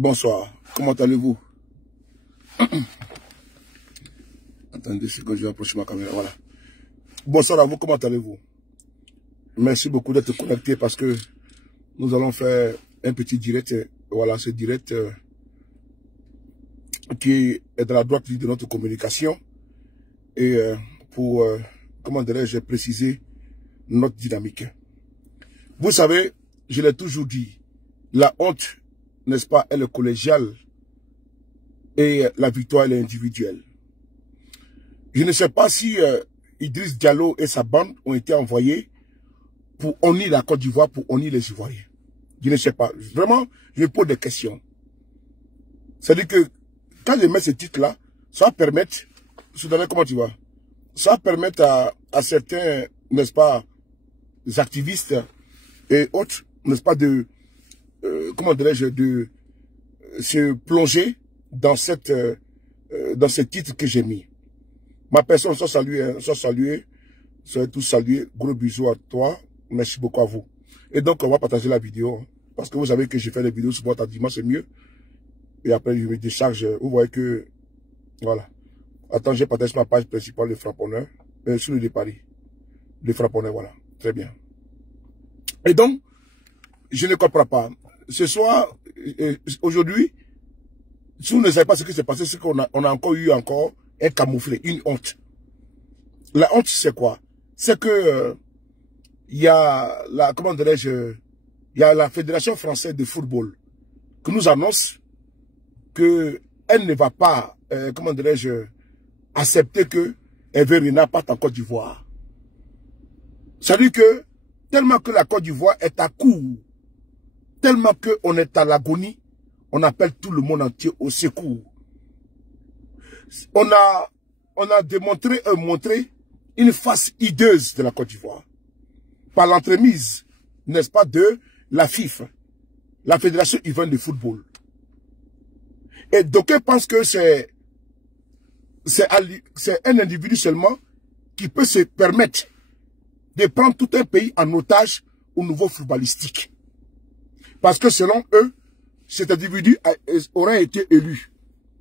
Bonsoir, comment allez-vous? Attendez, c'est que je vais approcher ma caméra, voilà. Bonsoir à vous, comment allez-vous? Merci beaucoup d'être connecté parce que nous allons faire un petit direct. Voilà, ce direct qui est de la droite ligne de notre communication. Et pour, comment dirais-je, préciser notre dynamique. Vous savez, je l'ai toujours dit, la honte, n'est-ce pas, elle est collégiale et la victoire, elle est individuelle. Je ne sais pas si Idriss Diallo et sa bande ont été envoyés pour honir la Côte d'Ivoire, pour honir les Ivoiriens. Je ne sais pas. Vraiment, je me pose des questions. C'est-à-dire que quand je mets ce titre-là, ça va permettre, Soudanais, comment tu vas? Ça va permettre à certains, n'est-ce pas, activistes et autres, n'est-ce pas, de, comment dirais-je, de se plonger dans ce titre que j'ai mis. Ma personne, soit saluée, soyez tous salués. Gros bisous à toi. Merci beaucoup à vous. Et donc, on va partager la vidéo. Parce que vous savez que je fais des vidéos souvent tardivement, c'est mieux. Et après, je me décharge. Vous voyez que, voilà. Attends, je partage ma page principale, le frapponneur. Sur le départ. Le frapponneur, voilà. Très bien. Et donc, je ne comprends pas. Ce soir, aujourd'hui, si vous ne savez pas ce qui s'est passé, c'est qu'on a encore eu un camouflet, une honte. La honte, c'est quoi? C'est que il y a la, comment dirais-je, il y a la Fédération française de football qui nous annonce que elle ne va pas, comment dirais-je, accepter que Hervé Renard parte en Côte d'Ivoire. C'est-à-dire que tellement que la Côte d'Ivoire est à court, tellement qu'on est à l'agonie, on appelle tout le monde entier au secours. On a démontré et montré une face hideuse de la Côte d'Ivoire. Par l'entremise, n'est-ce pas, de la FIFA, la Fédération Ivoirienne de football. Et d'aucuns pensent que c'est un individu seulement qui peut se permettre de prendre tout un pays en otage au niveau footballistique. Parce que selon eux, cet individu aurait été élu,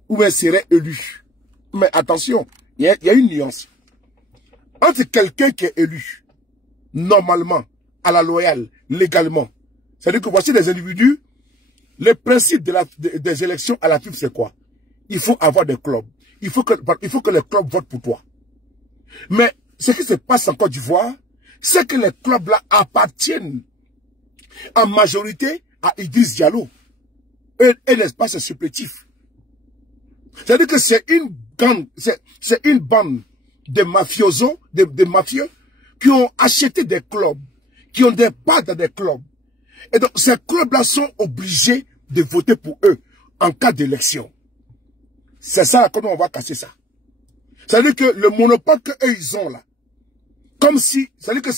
ou bien serait élu. Mais attention, il y a une nuance. Entre quelqu'un qui est élu, normalement, à la loyale, légalement, c'est-à-dire que voici les individus, le principe des élections à la FIFA, c'est quoi? Il faut avoir des clubs. Il faut que les clubs votent pour toi. Mais ce qui se passe en Côte d'Ivoire, c'est que les clubs-là appartiennent en majorité à Idriss Diallo. Et l'espace est supplétif. C'est-à-dire que c'est une gang, c'est une bande de mafiosos, de mafieux, qui ont acheté des clubs, qui ont des parts dans des clubs. Et donc, ces clubs-là sont obligés de voter pour eux en cas d'élection. C'est ça, comment on va casser ça. C'est-à-dire que le monopole qu'eux, ils ont là, comme si, c'est-à-dire que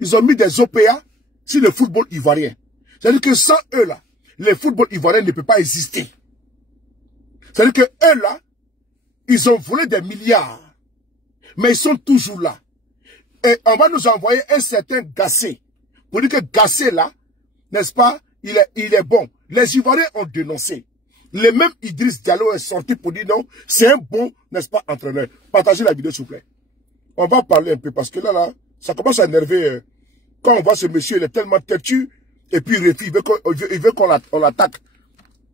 ils ont mis des OPA sur le football ivoirien. C'est-à-dire que sans eux là, le football ivoirien ne peut pas exister. C'est-à-dire que eux là, ils ont volé des milliards. Mais ils sont toujours là. Et on va nous envoyer un certain Gassé. Pour dire que Gassé là, n'est-ce pas, il est bon. Les Ivoiriens ont dénoncé. Le même Idriss Diallo est sorti pour dire non, c'est un bon, n'est-ce pas, entraîneur. Partagez la vidéo s'il vous plaît. On va parler un peu parce que là, ça commence à énerver. Quand on voit ce monsieur, il est tellement têtu. Et puis il refuse, il veut qu'on l'attaque.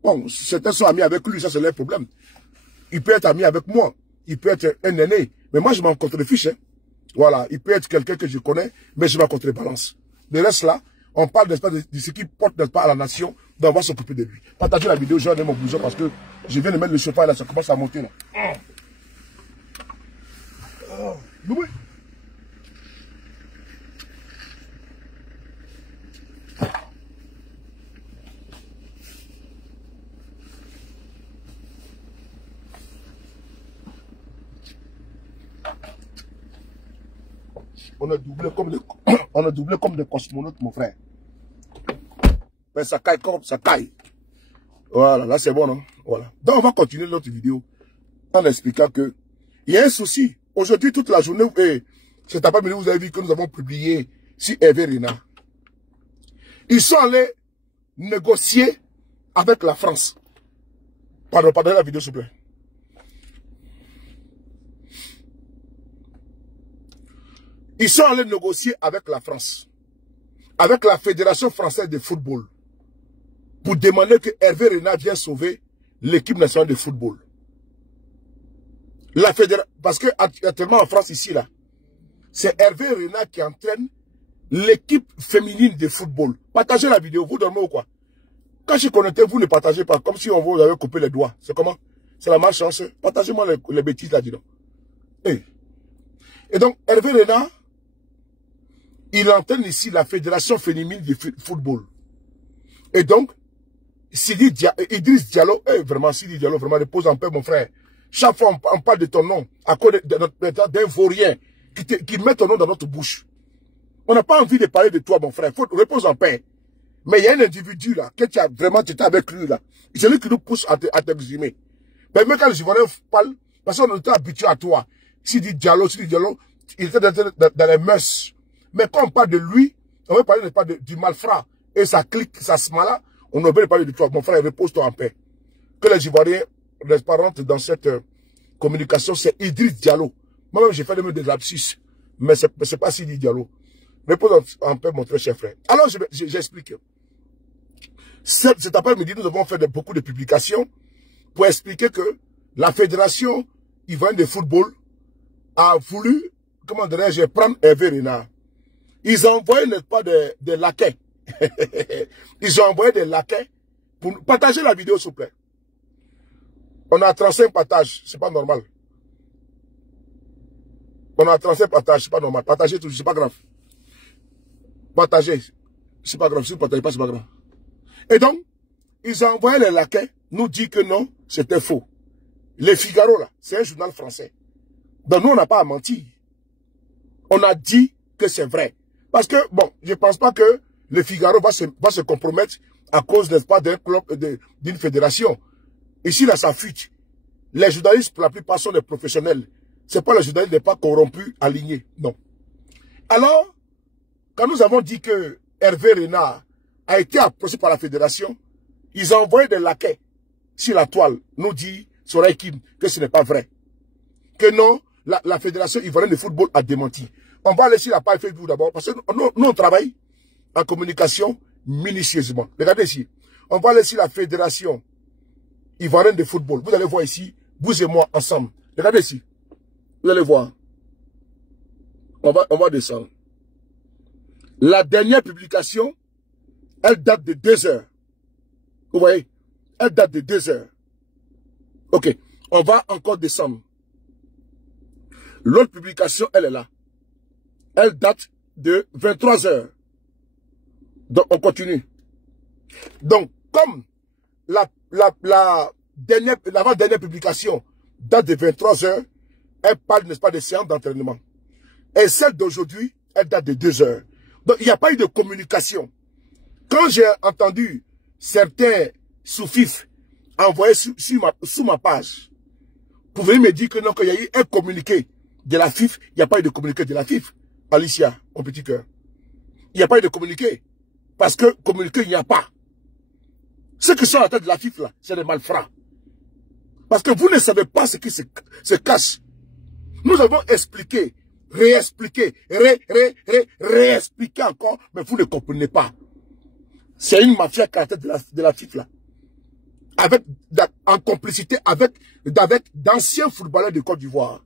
Bon, certains sont amis avec lui, ça c'est leur problème. Il peut être ami avec moi. Il peut être un aîné. Mais moi, je m'en contrefiche. Hein. Voilà, il peut être quelqu'un que je connais, mais je m'en contrebalance. Le reste là, on parle, n'est-ce pas, de ce qui porte, n'est-ce pas, à la nation, on va s'occuper de lui. Partagez la vidéo, j'en ai mon blouson parce que je viens de mettre le chauffage là, ça commence à monter là. Oui. On a doublé comme des cosmonautes, mon frère. Mais ça caille comme ça caille. Voilà, là c'est bon, non? Voilà. Donc on va continuer notre vidéo en expliquant que il y a un souci. Aujourd'hui, toute la journée, cet après-midi, vous avez vu que nous avons publié sur Hervé Renard. Ils sont allés négocier avec la France. Pardon, pardonnez la vidéo, s'il vous plaît. Ils sont allés négocier avec la France, avec la Fédération française de football, pour demander que Hervé Renard vienne sauver l'équipe nationale de football. La fédération, parce que actuellement en France, ici, là, c'est Hervé Renard qui entraîne l'équipe féminine de football. Partagez la vidéo, vous dormez ou quoi? Quand je connectais, vous ne partagez pas, comme si on vous avait coupé les doigts. C'est comment? C'est la malchance. Partagez-moi les bêtises là, dis donc. Et donc, Hervé Renard, il entraîne ici la Fédération féminine de football. Et donc, Idriss Diallo, vraiment, Sidi Diallo, vraiment, repose en paix, mon frère. Chaque fois, on parle de ton nom, à cause d'un vaurien qui met ton nom dans notre bouche. On n'a pas envie de parler de toi, mon frère. Faut repose en paix. Mais il y a un individu, là, que tu as vraiment, tu étais avec lui, là. C'est lui qui nous pousse à t'exhumer. Mais même quand les Ivoiriens parlent, parce qu'on était habitué à toi. Sidi Diallo, il était dans les mœurs. Mais quand on parle de lui, on veut parler du malfrat et sa clique, sa smala, on ne veut pas parler de toi. Mon frère, repose-toi en paix. Que les Ivoiriens, les parents dans cette communication, c'est Idriss Diallo. Moi-même, j'ai fait le même des lapsus, mais c'est pas Sidi Diallo. Repose en paix, mon très cher frère. Alors, j'explique. Cet après-midi, nous avons fait beaucoup de publications pour expliquer que la Fédération ivoirienne de football a voulu, comment dirais-je, prendre Hervé Renard. Ils ont envoyé, n'est-ce pas, des laquais. Ils ont envoyé des laquais pour nous. Partagez la vidéo, s'il vous plaît. On a 35 partages, c'est pas normal. On a 35 partages, c'est pas normal. Partagez tout, c'est pas grave. Partagez, c'est pas grave. Si vous ne partagez pas, c'est pas grave. Et donc, ils ont envoyé les laquais, nous dit que non, c'était faux. Les Figaro, là, c'est un journal français. Donc nous, on n'a pas à mentir. On a dit que c'est vrai. Parce que, bon, je ne pense pas que le Figaro va se compromettre à cause, n'est-ce pas, d'un club, d'une fédération. Ici, là, ça fuite. Les journalistes, pour la plupart, sont des professionnels. Ce n'est pas les journalistes n'est pas corrompus, alignés. Non. Alors, quand nous avons dit que Hervé Renard a été approché par la fédération, ils ont envoyé des laquais sur la toile, nous dit Soraya Kim, que ce n'est pas vrai. Que non, la fédération ivoirienne de football a démenti. On va aller sur la page Facebook d'abord, parce que nous, on travaille en communication minutieusement. Regardez ici. On va aller sur la fédération ivoirienne de football. Vous allez voir ici, vous et moi ensemble. Regardez ici. Vous allez voir. On va descendre. La dernière publication, elle date de 2 heures. Vous voyez? Elle date de 2 heures. Ok. On va encore descendre. L'autre publication, elle est là. Elle date de 23 heures. Donc, on continue. Donc, comme l'avant-dernière publication date de 23 heures, elle parle, n'est-ce pas, de séances d'entraînement. Et celle d'aujourd'hui, elle date de 2 heures. Donc, il n'y a pas eu de communication. Quand j'ai entendu certains sous-fifs envoyer sous ma page, pour venir me dire que non, qu'il y a eu un communiqué de la FIF, il n'y a pas eu de communiqué de la FIF. Alicia, mon petit cœur. Il n'y a pas eu de communiqué. Parce que communiqué, il n'y a pas. Ceux qui sont à la tête de la FIF, là, c'est des malfrats. Parce que vous ne savez pas ce qui se cache. Nous avons expliqué, réexpliqué, réexpliqué encore, mais vous ne comprenez pas. C'est une mafia qui est à la tête de la FIF, là. En complicité avec d'anciens footballeurs de Côte d'Ivoire.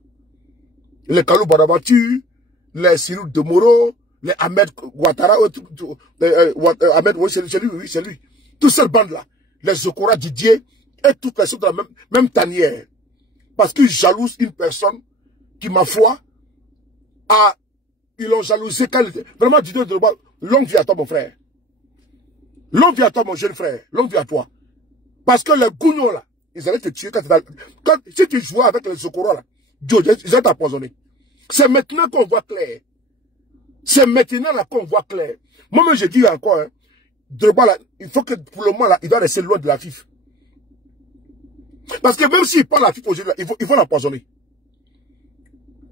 Les Kalou Badabatur, les Cyril Demoro, les Ahmed Ouattara, Ahmed, oui, c'est lui. Toute cette bande-là, les Zokora Didier, et toutes les choses de la même tanière. Parce qu'ils jalousent une personne qui, ma foi, ils l'ont jalousé quand il était. Vraiment, Didier Drogba, longue vie à toi, mon frère. Longue vie à toi, mon jeune frère. Longue vie à toi. Parce que les gougnons, là, ils allaient te tuer si tu jouais avec les Zokora, là, ils allaient t'empoisonner. C'est maintenant qu'on voit clair. C'est maintenant là qu'on voit clair. Moi-même, je dis encore, hein, Drogba, là, il faut que, pour le moment, là, il doit rester loin de la FIF. Parce que même s'il prend la FIF aujourd'hui, ils vont l'empoisonner.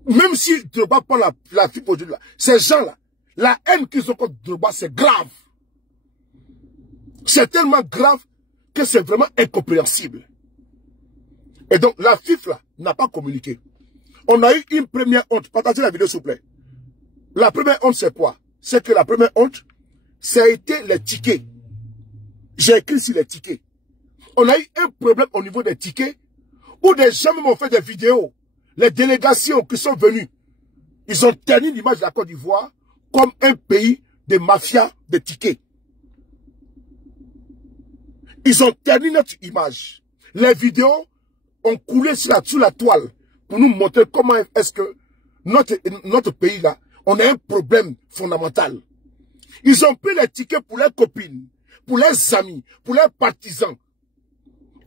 Même si Drogba prend la FIF aujourd'hui, ces gens-là, la haine qu'ils ont contre Drogba, c'est grave. C'est tellement grave que c'est vraiment incompréhensible. Et donc, la FIF, là, n'a pas communiqué. On a eu une première honte. Partagez la vidéo, s'il vous plaît. La première honte, c'est quoi? C'est que la première honte, ça a été les tickets. J'ai écrit sur les tickets. On a eu un problème au niveau des tickets, où des gens m'ont fait des vidéos. Les délégations qui sont venues, ils ont terni l'image de la Côte d'Ivoire comme un pays de mafia de tickets. Ils ont terni notre image. Les vidéos ont coulé sur la toile pour nous montrer comment est-ce que notre pays là, on a un problème fondamental. Ils ont pris les tickets pour leurs copines, pour leurs amis, pour leurs partisans.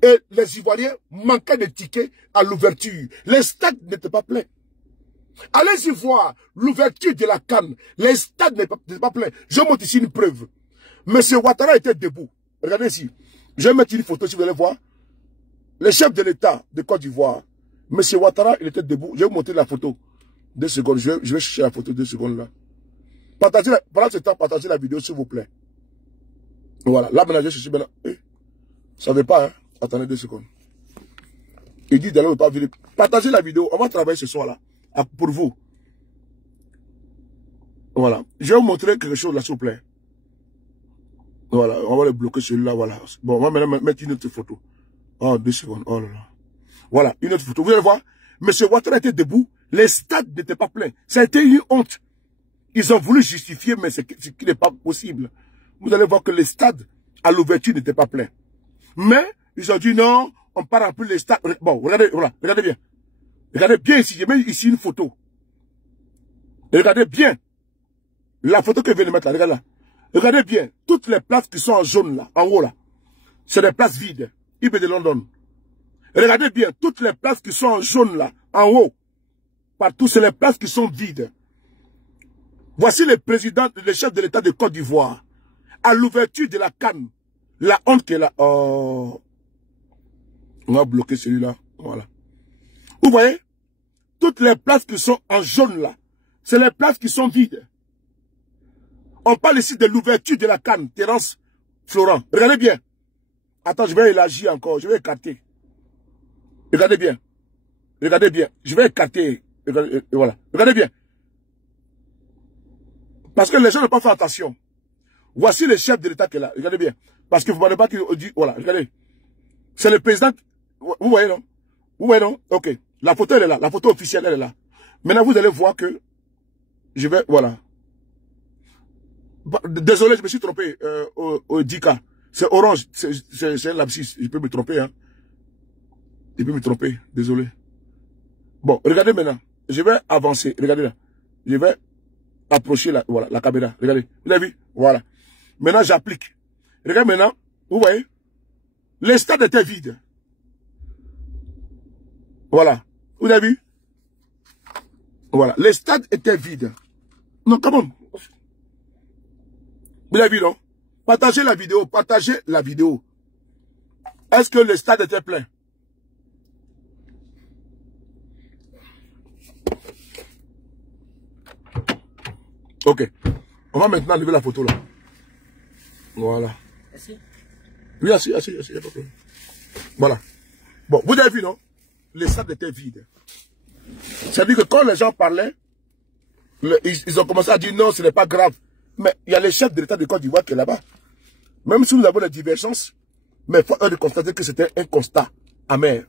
Et les Ivoiriens manquaient de tickets à l'ouverture. Les stades n'étaient pas pleins. Allez-y voir l'ouverture de la CAN. Les stades n'étaient pas pleins. Je montre ici une preuve. Monsieur Ouattara était debout. Regardez ici. Je vais mettre une photo si vous allez voir. Le chef de l'État de Côte d'Ivoire, Monsieur Ouattara, il était debout. Je vais vous montrer la photo. 2 secondes. Je vais chercher la photo 2 secondes là. Partagez pendant ce temps, partagez la vidéo s'il vous plaît. Voilà. Là, maintenant, je cherche maintenant. Ça ne veut pas, hein. Attendez 2 secondes. Il dit d'aller ne pas venir. Partagez la vidéo. On va travailler ce soir là. Pour vous. Voilà. Je vais vous montrer quelque chose là, s'il vous plaît. Voilà. On va le bloquer celui-là. Voilà. Bon, on va maintenant mettre une autre photo. Oh, 2 secondes. Oh là là. Voilà. Une autre photo. Vous allez voir. Monsieur Ouattara était debout. Les stades n'étaient pas pleins. Ça a été une honte. Ils ont voulu justifier, mais ce qui n'est pas possible. Vous allez voir que les stades à l'ouverture n'étaient pas pleins. Mais ils ont dit non, on part remplir les stades. Bon, regardez, voilà, regardez bien. Regardez bien ici, j'ai mis ici une photo. Et regardez bien. La photo que je viens de mettre là, regardez là. Regardez bien, toutes les places qui sont en jaune là, en haut là, c'est des places vides. IB de London. Et regardez bien, toutes les places qui sont en jaune là, en haut, partout, c'est les places qui sont vides. Voici le président, le chef de l'État de Côte d'Ivoire, à l'ouverture de la CAN. La honte qu'elle a. Oh. On va bloquer celui-là. Voilà. Vous voyez? Toutes les places qui sont en jaune là, c'est les places qui sont vides. On parle ici de l'ouverture de la CAN, Terence Florent. Regardez bien. Attends, je vais élargir encore. Je vais écarter. Regardez bien. Regardez bien. Je vais écarter. Regardez, voilà. Regardez bien. Parce que les gens n'ont pas fait attention. Voici le chef de l'État qui est là. Regardez bien. Parce que vous ne voyez pas qu'il dit, voilà, regardez. C'est le président. Vous voyez, non? Vous voyez, non? Ok. La photo, elle est là. La photo officielle, elle est là. Maintenant, vous allez voir que je vais, voilà. Désolé, je me suis trompé au 10K. C'est orange. C'est un lapsus. Je peux me tromper, hein. Je peux me tromper. Désolé. Bon, regardez maintenant. Je vais avancer. Regardez là. Je vais approcher voilà, la caméra. Regardez. Vous avez vu? Voilà. Maintenant, j'applique. Regardez maintenant. Vous voyez? Les stades étaient vides. Voilà. Vous avez vu? Voilà. Les stades étaient vides. Non, comment? Vous avez vu, non? Partagez la vidéo. Partagez la vidéo. Est-ce que le stade était plein? Ok. On va maintenant lever la photo là. Voilà. Assis? Oui, assis. Voilà. Bon, vous avez vu, non? Les stades étaient vides. C'est-à-dire que quand les gens parlaient, ils ont commencé à dire non, ce n'est pas grave. Mais il y a le chef de l'État de Côte d'Ivoire qui est là-bas. Même si nous avons des divergences, mais il faut de constater que c'était un constat amer.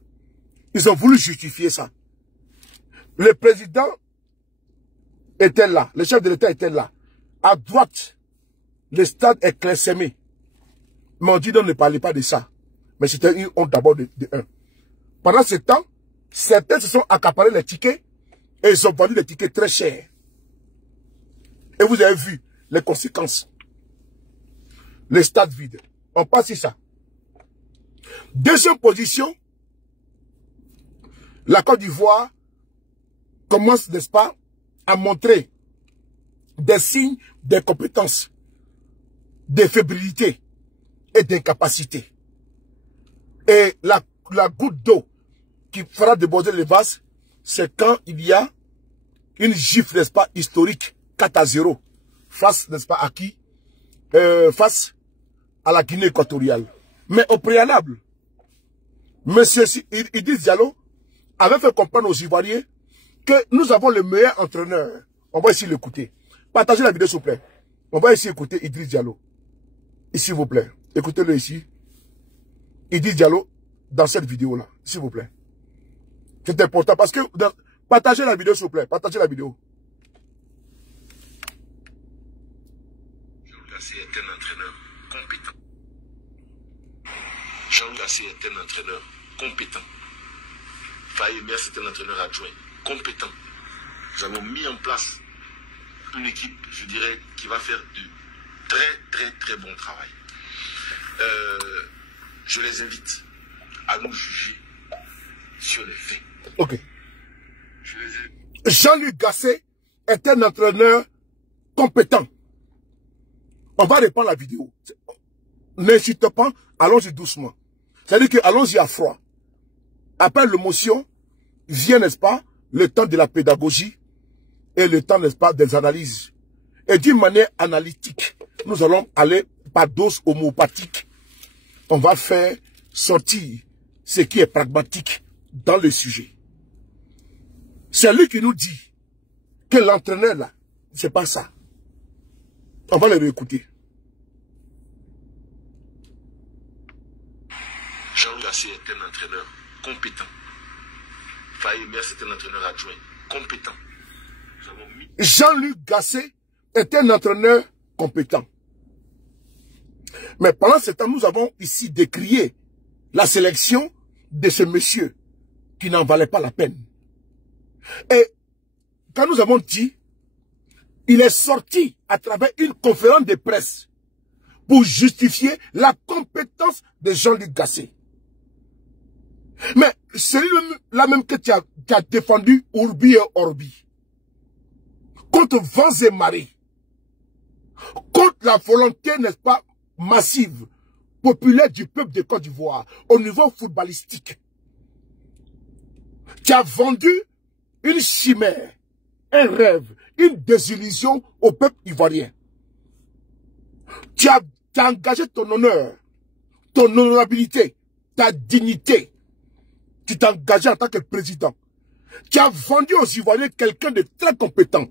Ils ont voulu justifier ça. Le président était là, le chef de l'État était là. À droite, le stade est clairsemé. Mais on dit non, ne parlez pas de ça. Mais c'était une honte d'abord de un. Pendant ce temps, certains se sont accaparés les tickets et ils ont vendu des tickets très chers. Et vous avez vu les conséquences. Les stades vides. On passe sur ça. Deuxième position, la Côte d'Ivoire commence, n'est-ce pas, à montrer des signes d'incompétence, de fébrilité et d'incapacité. Et la goutte d'eau qui fera déborder les vases, c'est quand il y a une gifle, n'est-ce pas, historique, 4-0, face, n'est-ce pas, à qui? Face à la Guinée équatoriale. Mais au préalable, Monsieur Idriss Diallo avait fait comprendre aux Ivoiriens que nous avons le meilleur entraîneur. On va ici l'écouter. Partagez la vidéo s'il vous plaît. On va ici écouter Idriss Diallo. S'il vous plaît. Écoutez-le ici. Idriss Diallo dans cette vidéo-là. S'il vous plaît. C'est important parce que... Partagez la vidéo s'il vous plaît. Partagez la vidéo. Jean Gasset est un entraîneur compétent. Jean Gasset est un entraîneur compétent. Faye Mer, c'est un entraîneur adjoint compétent. Nous avons mis en place une équipe, je dirais, qui va faire du très bon travail. Je les invite à nous juger sur les faits. Ok. Jean-Luc Gasset est un entraîneur compétent. On va répondre à la vidéo. N'insiste pas, allons-y doucement. C'est-à-dire que allons-y à froid. Après l'émotion, vient, n'est-ce pas, le temps de la pédagogie et le temps, n'est-ce pas, des analyses. Et d'une manière analytique, nous allons aller par dose homéopathique. On va faire sortir ce qui est pragmatique dans le sujet. C'est lui qui nous dit que l'entraîneur là, c'est pas ça. On va le réécouter. Jean Gasset est un entraîneur compétent. Faye Mer, c'est un entraîneur adjoint compétent. Jean-Luc Gasset est un entraîneur compétent. Mais pendant ce temps, nous avons ici décrié la sélection de ce monsieur qui n'en valait pas la peine. Et quand nous avons dit, il est sorti à travers une conférence de presse pour justifier la compétence de Jean-Luc Gasset. Mais celui-là même que tu as défendu Urbi et Orbi, contre vents et marées, contre la volonté, n'est-ce pas, massive, populaire du peuple de Côte d'Ivoire, au niveau footballistique. Tu as vendu une chimère, un rêve, une désillusion au peuple ivoirien. Tu as engagé ton honneur, ton honorabilité, ta dignité. Tu t'es engagé en tant que président. Tu as vendu aux Ivoiriens quelqu'un de très compétent.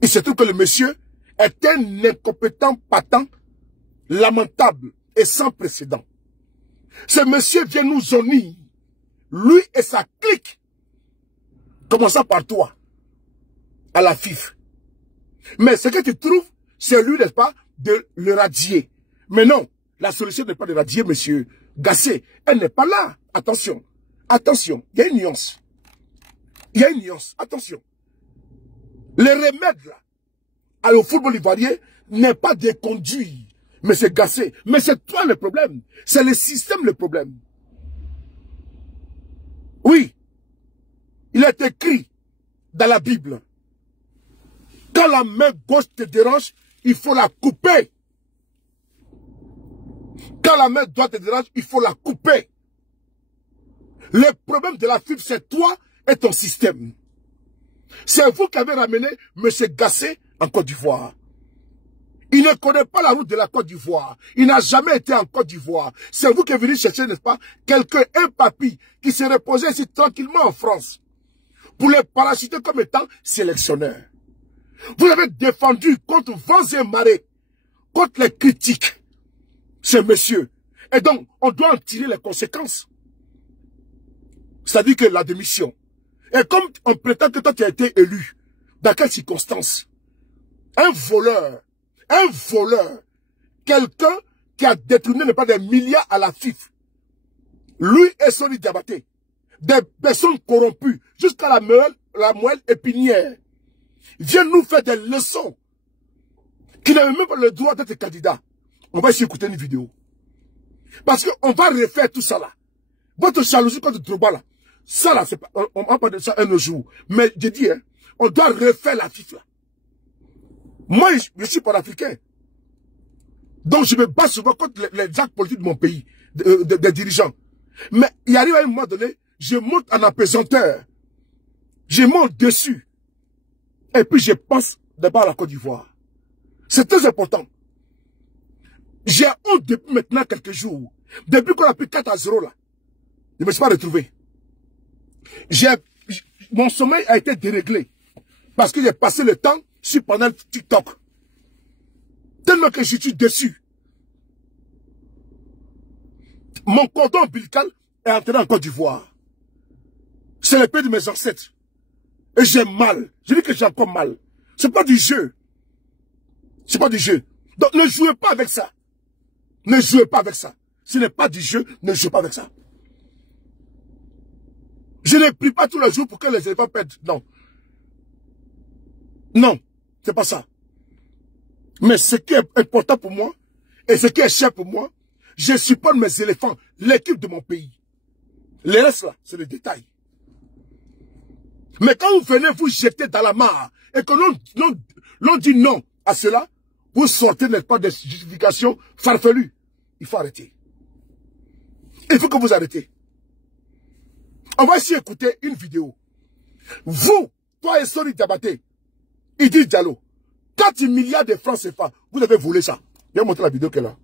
Il se trouve que le monsieur est un incompétent patent, lamentable et sans précédent. Ce monsieur vient nous zonner, lui et sa clique, commençant par toi, à la FIF. Mais ce que tu trouves, c'est lui, n'est-ce pas, de le radier. Mais non, la solution n'est pas de radier monsieur Gasset. Elle n'est pas là. Attention, attention, il y a une nuance. Il y a une nuance, attention. Le remède là, au football ivoirien n'est pas de conduire monsieur Gasset. Mais c'est toi le problème. C'est le système le problème. Oui, il est écrit dans la Bible. Quand la main gauche te dérange, il faut la couper. Quand la main droite te dérange, il faut la couper. Le problème de la FIF, c'est toi et ton système. C'est vous qui avez ramené M. Gasset en Côte d'Ivoire. Il ne connaît pas la route de la Côte d'Ivoire. Il n'a jamais été en Côte d'Ivoire. C'est vous qui êtes venu chercher, n'est-ce pas, un papy qui se reposait ici tranquillement en France pour le parachuter comme étant sélectionneur. Vous avez défendu contre vents et marées, contre les critiques, ce monsieur. Et donc, on doit en tirer les conséquences. C'est-à-dire que la démission. Et comme on prétend que toi tu as été élu, dans quelles circonstances? Un voleur, quelqu'un qui a détourné ne pas des milliards à la FIF, lui et Sony Diabaté, des personnes corrompues, jusqu'à la moelle épinière, viennent nous faire des leçons, qui n'avaient même pas le droit d'être candidat. On va essayer d'écouter une vidéo. Parce qu'on va refaire tout ça là. Votre jalousie contre Drogba là, ça là, c'est pas, on va parler de ça un jour. Mais je dis, hein, on doit refaire la FIF là. Moi, je suis panafricain. Donc je me bats souvent contre les actes politiques de mon pays, des dirigeants. Mais il arrive à un moment donné, je monte en apesanteur. Je monte dessus. Et puis je pense d'abord à la Côte d'Ivoire. C'est très important. J'ai honte depuis maintenant quelques jours. Depuis qu'on a pris 4-0 là, je ne me suis pas retrouvé. Mon sommeil a été déréglé. Parce que j'ai passé le temps sur pendant TikTok. Tellement que je suis déçu. Mon cordon ombilical est entré en Côte d'Ivoire. C'est le pays de mes ancêtres. Et j'ai mal. Je dis que j'ai encore mal. C'est pas du jeu. C'est pas du jeu. Donc ne jouez pas avec ça. Ne jouez pas avec ça. Ce n'est pas du jeu, ne jouez pas avec ça. Je ne prie pas tous les jours pour que les éléphants perdent. Non. Non, c'est pas ça. Mais ce qui est important pour moi, et ce qui est cher pour moi, je supporte mes éléphants, l'équipe de mon pays. Les restes là, c'est le détail. Mais quand vous venez vous jeter dans la mare, et que l'on dit non à cela, vous sortez, n'est-ce pas, des justifications farfelues. Il faut arrêter. Il faut que vous arrêtez. On va ici écouter une vidéo. Vous, toi et Sori Diabaté, Idriss Diallo, 4 milliards de francs CFA, vous avez volé ça. Je vais montrer la vidéo qu'elle a.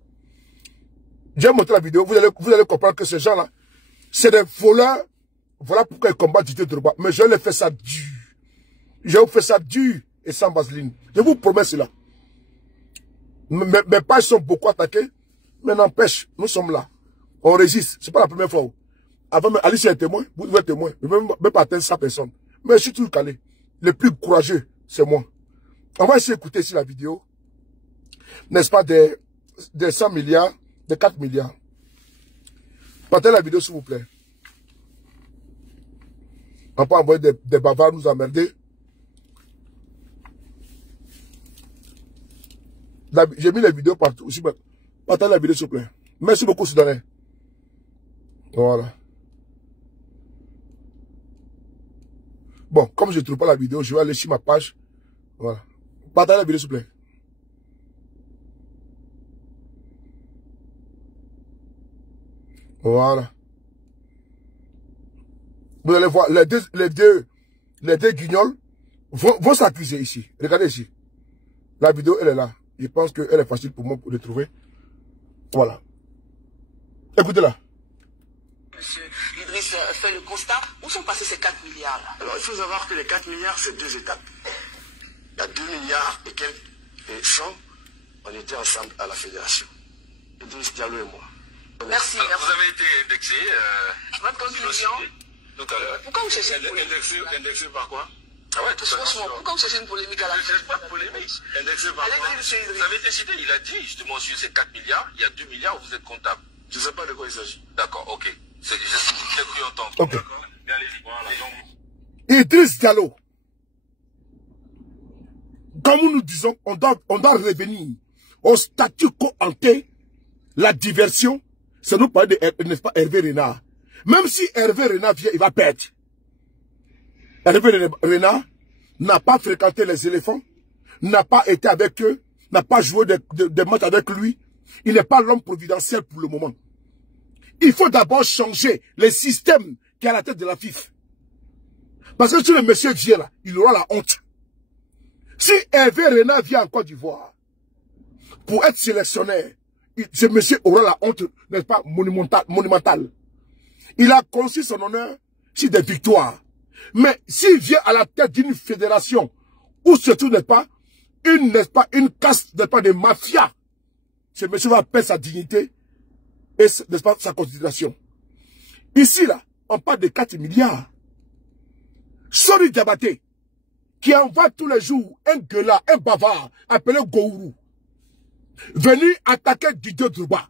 Je vais montrer la vidéo, vous allez comprendre que ces gens-là, c'est des voleurs. Voilà pourquoi ils combattent Didier Drogba. Mais je vais faire ça dur. Je vais vous faire ça dur et sans vaseline. Je vous promets cela. Mes pages sont beaucoup attaquées, mais n'empêche, nous sommes là. On résiste. C'est pas la première fois. Avant, Alice est témoin, vous devez être témoin. Je ne vais pas atteindre 100 personnes. Mais je suis toujours calé. Le plus courageux, c'est moi. On va essayer d'écouter ici la vidéo. N'est-ce pas, des 100 milliards, des 4 milliards. Partagez la vidéo, s'il vous plaît. On peut envoyer des bavards nous emmerder. J'ai mis les vidéos partout aussi. Partagez la vidéo, s'il vous plaît. Merci beaucoup, Soudanais. Voilà. Bon, comme je ne trouve pas la vidéo, je vais aller sur ma page. Voilà. Partagez la vidéo, s'il vous plaît. Voilà. Vous allez voir, les deux guignols vont s'accuser ici. Regardez ici. La vidéo, elle est là. Je pense qu'elle est facile pour moi pour le trouver. Voilà. Écoutez-la. Monsieur Idriss fait le constat. Où sont passés ces 4 milliards là? Alors, il faut savoir que les 4 milliards, c'est 2 étapes. Il y a 2 milliards et quelques et 100, on était ensemble à la fédération. Idriss Diallo et moi. Merci, alors, merci. vous avez été indexé. Votre conclusion? Tout à l'heure. Pourquoi vous cherchez une polémique? Indexé par quoi? Ah ouais, tout à Franchement, pourquoi vous cherchez une polémique à la fin? Pas de polémique. Indexé par quoi? Vous avez décidé, il a dit justement sur ces 4 milliards, il y a 2 milliards où vous êtes comptable. Je ne sais pas de quoi il s'agit. D'accord, ok. J'ai cru entendre. Ok. D'accord. Bien, allez-y. Voilà. Idriss Diallo. Comme nous disons, on doit revenir au statut quo ante, la diversion. C'est nous parler de, n'est-ce pas, Hervé Renard. Même si Hervé Renard vient, il va perdre. Hervé Renard n'a pas fréquenté les éléphants, n'a pas été avec eux, n'a pas joué des matchs avec lui. Il n'est pas l'homme providentiel pour le moment. Il faut d'abord changer le système qui est à la tête de la FIF. Parce que si le monsieur vient là, il aura la honte. Si Hervé Renard vient en Côte d'Ivoire pour être sélectionnaire, ce monsieur aura la honte, n'est-ce pas, monumentale. Il a conçu son honneur sur des victoires. Mais s'il vient à la tête d'une fédération où se trouve, n'est-ce pas, une caste, n'est-ce pas, de mafia, ce monsieur va perdre sa dignité et, n'est-ce pas, sa considération. Ici, là, on parle de 4 milliards. Sori Diabaté, qui envoie tous les jours un gueulard, un bavard, appelé Gourou, venu attaquer Didier Drogba.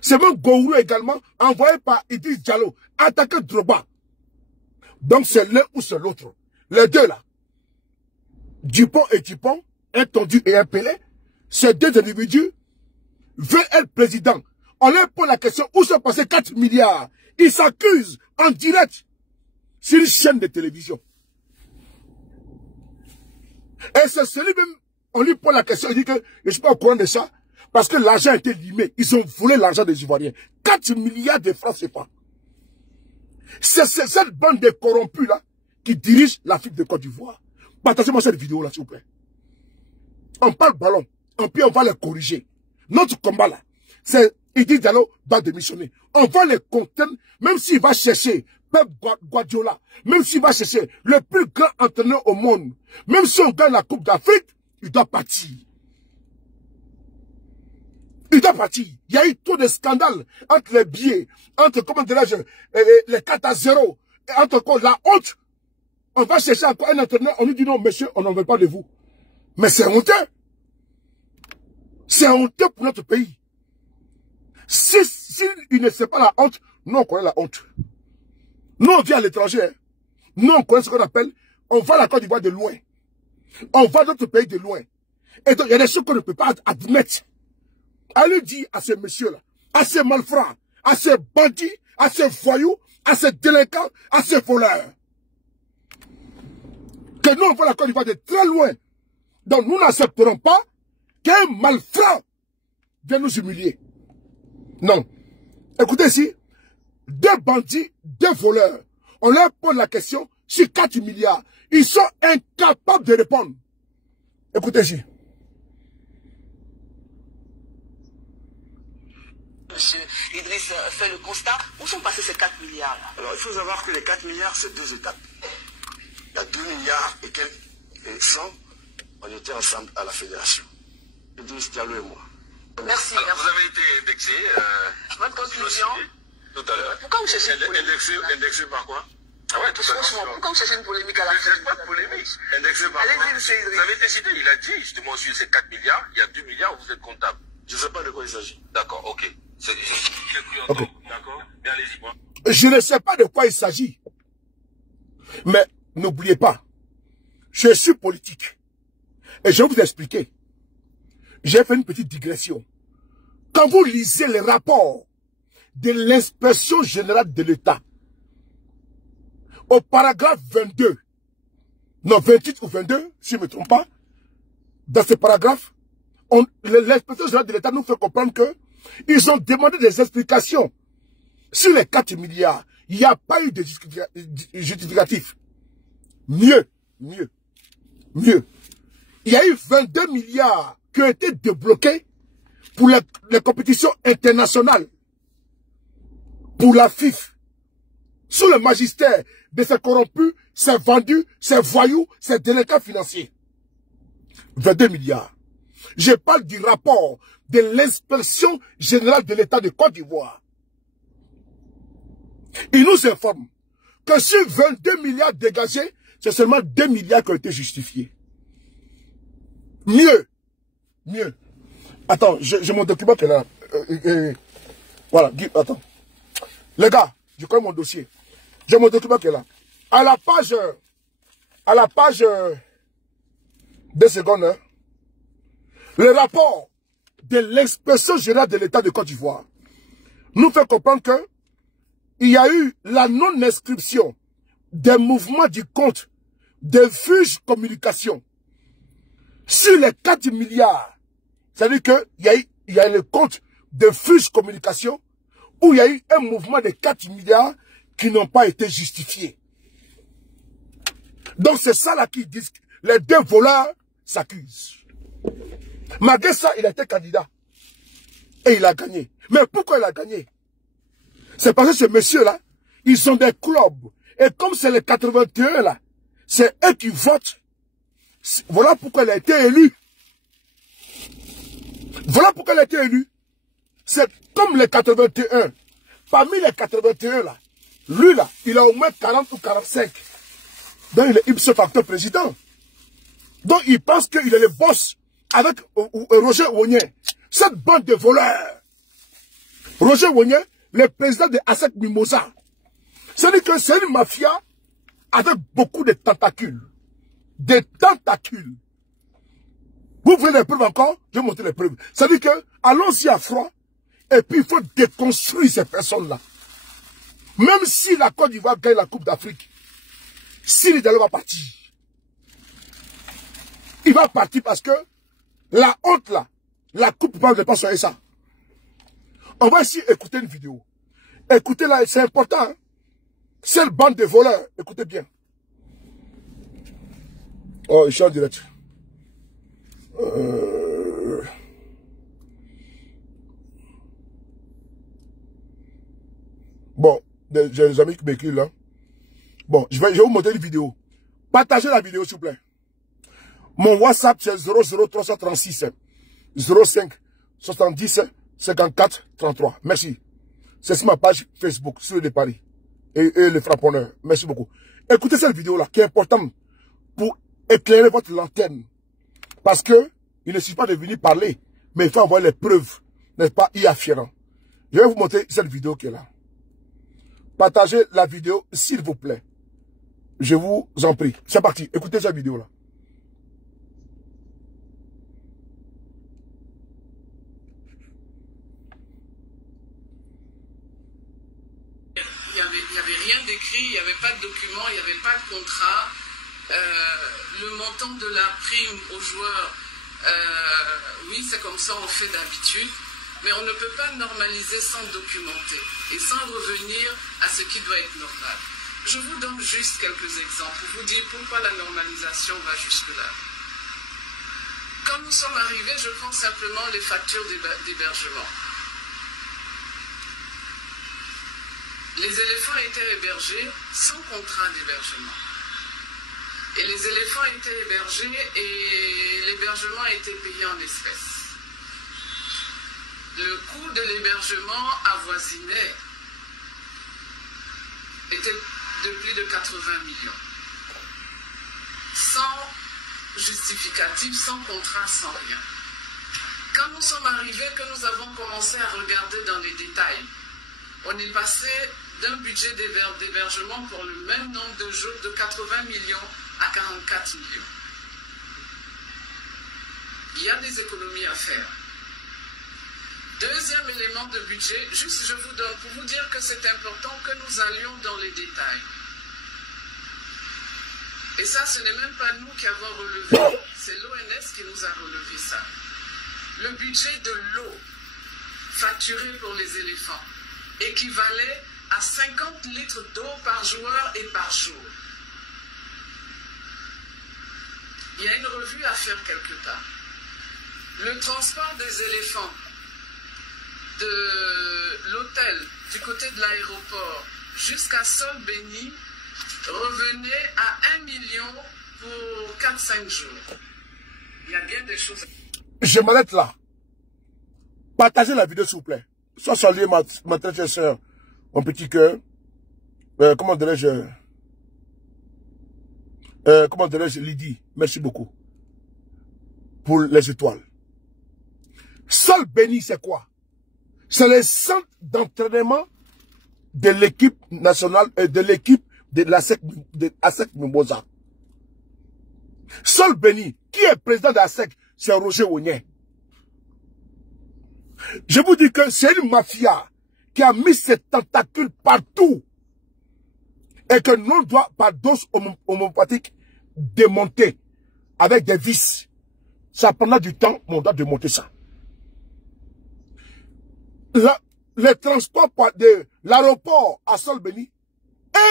C'est même Gourou également, envoyé par Idriss Diallo, attaquer Drogba. Donc c'est l'un ou c'est l'autre. Les deux là, Dupont et Dupont, un Tondu et un Pelé, ces deux individus veulent être président. On leur pose la question, où sont passés 4 milliards? Ils s'accusent en direct sur une chaîne de télévision. Et c'est celui-même, on lui pose la question, il dit que je ne suis pas au courant de ça, parce que l'argent a été limé. Ils ont volé l'argent des Ivoiriens. 4 milliards de francs CFA. C'est cette bande de corrompus là qui dirige l'Afrique de Côte d'Ivoire. Partagez-moi cette vidéo là, s'il vous plaît. On parle ballon, et puis on va les corriger. Notre combat là, c'est Il dit Diallo va démissionner. On va les contraindre, même s'il va chercher Pep Guardiola, même s'il va chercher le plus grand entraîneur au monde, même si on gagne la Coupe d'Afrique, il doit partir. Il doit partir. Il y a eu trop de scandales entre les billets, entre, comment dirais-je, les 4-0, entre quoi, la honte. On va chercher encore un entraîneur, on lui dit non, monsieur, on n'en veut pas de vous. Mais c'est honteux. C'est honteux pour notre pays. Si il ne sait pas la honte, nous on connaît la honte. Nous on vient à l'étranger. Hein. Nous on connaît ce qu'on appelle, on va à la Côte d'Ivoire de loin. On va dans notre pays de loin. Et donc il y a des choses qu'on ne peut pas admettre. Allez dire à ces messieurs-là, à ces malfrats, à ces bandits, à ces voyous, à ces délinquants, à ces voleurs, que nous on va à la Côte d'Ivoire de très loin. Donc nous n'accepterons pas qu'un malfrat vienne nous humilier. Non. Écoutez ici, deux bandits, deux voleurs, on leur pose la question sur 4 milliards. Ils sont incapables de répondre. Écoutez ici. Monsieur Idriss fait le constat. Où sont passés ces 4 milliards là? Alors il faut savoir que les 4 milliards, c'est 2 étapes. Il y a 2 milliards et quelques cents, on était ensemble à la fédération. Idriss Diallo et moi. Merci. Alors, vous avez été indexé. Votre conclusion. Tout à l'heure. Pourquoi vous cherchez une polémique? Indexé par quoi? Ah ouais, tout à Franchement, pourquoi vous cherchez une polémique à la fin? C'est pas de polémique. Indexé par quoi? Allez-y, monsieur Idriss. Vous avez été cité, il a dit justement sur ces 4 milliards, il y a 2 milliards où vous êtes comptable. Je ne sais pas de quoi il s'agit. D'accord, ok. J'ai cru entendre. D'accord, mais allez-y, moi. Je ne sais pas de quoi il s'agit. Mais n'oubliez pas, je suis politique. Et je vais vous expliquer. J'ai fait une petite digression. Quand vous lisez les rapports de l'inspection générale de l'État, au paragraphe 22, non 28 ou 22, si je ne me trompe pas, dans ce paragraphe, l'inspection générale de l'État nous fait comprendre que ils ont demandé des explications sur les 4 milliards. Il n'y a pas eu de justificatif. Mieux. Il y a eu 22 milliards qui ont été débloqués pour les compétitions internationales. Pour la FIF. Sous le magistère de ces corrompus, ces vendus, ces voyous, ces délinquants financiers. 22 milliards. Je parle du rapport de l'inspection générale de l'État de Côte d'Ivoire. Il nous informe que sur 22 milliards dégagés, c'est seulement 2 milliards qui ont été justifiés. Mieux. Attends, j'ai mon document qui est là. Voilà, attends. Les gars, je connais mon dossier. J'ai mon document qui est là. À la page 2 secondes, hein, le rapport de l'inspection générale de l'État de Côte d'Ivoire nous fait comprendre que il y a eu la non-inscription des mouvements du compte de Fuge Communication sur les 4 milliards. C'est-à-dire qu'il y a le compte de Fuge Communication où il y a eu un mouvement de 4 milliards qui n'ont pas été justifiés. Donc c'est ça là qu'ils disent. Les deux voleurs s'accusent. Malgré ça, il a été candidat. Et il a gagné. Mais pourquoi il a gagné? C'est parce que ce monsieur-là, ils ont des clubs. Et comme c'est les 81 là, c'est eux qui votent. Voilà pourquoi il a été élu. C'est comme les 81. Parmi les 81 là, lui là, il a au moins 40 ou 45. Donc il est ipso facto président. Donc il pense qu'il est le boss avec Roger Wonier. Cette bande de voleurs. Roger Wonier, le président de Asset Mimosa. C'est-à-dire que c'est une mafia avec beaucoup de tentacules. Des tentacules. Vous voulez les preuves encore? Je vais montrer les preuves. C'est-à-dire que, allons-y à froid, et puis il faut déconstruire ces personnes-là. Même si la Côte d'Ivoire gagne la Coupe d'Afrique, Siri Diallo va partir. Il va partir parce que la honte là, la coupe ne peut pas soigner ça. On va ici écouter une vidéo. Écoutez là, c'est important. Hein? Cette bande de voleurs, écoutez bien. Oh, je suis en direct. j'ai des amis qui m'écrivent là. Bon, je vais vous montrer une vidéo. Partagez la vidéo, s'il vous plaît. Mon WhatsApp, c'est 00336 05 70 54 33. Merci. C'est sur ma page Facebook, sur de Paris. Et les frapponneurs. Merci beaucoup. Écoutez cette vidéo-là, qui est importante pour éclairer votre lanterne. Parce que, il ne suffit pas de venir parler, mais il faut avoir les preuves. N'est-ce pas, afférent. Je vais vous montrer cette vidéo qui est là. Partagez la vidéo, s'il vous plaît. Je vous en prie. C'est parti. Écoutez cette vidéo-là. Il n'y avait rien d'écrit, il n'y avait pas de document, il n'y avait pas de contrat. Le montant de la prime aux joueurs, oui, c'est comme ça, on fait d'habitude. Mais on ne peut pas normaliser sans documenter et sans revenir à ce qui doit être normal. Je vous donne juste quelques exemples pour vous dire pourquoi la normalisation va jusque-là. Quand nous sommes arrivés, je prends simplement les factures d'hébergement. Les éléphants étaient hébergés sans contrat d'hébergement. Et les éléphants étaient hébergés et l'hébergement a été payé en espèces. Le coût de l'hébergement avoisinait, était de plus de 80 millions. Sans justificatif, sans contrat, sans rien. Quand nous sommes arrivés, que nous avons commencé à regarder dans les détails, on est passé d'un budget d'hébergement pour le même nombre de jours de 80 millions à 44 millions. Il y a des économies à faire. Deuxième élément de budget, juste je vous donne pour vous dire que c'est important que nous allions dans les détails. Et ça, ce n'est même pas nous qui avons relevé, c'est l'ONS qui nous a relevé ça. Le budget de l'eau facturé pour les éléphants équivalait à 50 litres d'eau par joueur et par jour. Il y a une revue à faire quelque part. Le transport des éléphants de l'hôtel du côté de l'aéroport jusqu'à Sol-Béni revenait à 1 million pour 4-5 jours. Il y a bien des choses. Je m'arrête là. Partagez la vidéo s'il vous plaît. Sois salué ma très chère soeur, mon petit cœur. Comment dirais-je Lydie, merci beaucoup pour les étoiles. Sol-Béni, c'est quoi? C'est le centre d'entraînement de l'équipe nationale, de l'équipe de l'ASEC Mimbosa. Sol-Béni, qui est président de l'ASEC, c'est Roger Onyen. Je vous dis que c'est une mafia qui a mis ses tentacules partout et que l'on doit, par dose homopathique, démonter avec des vis. Ça prendra du temps, mais on doit démonter ça. Le transport de l'aéroport à Sol-Béni,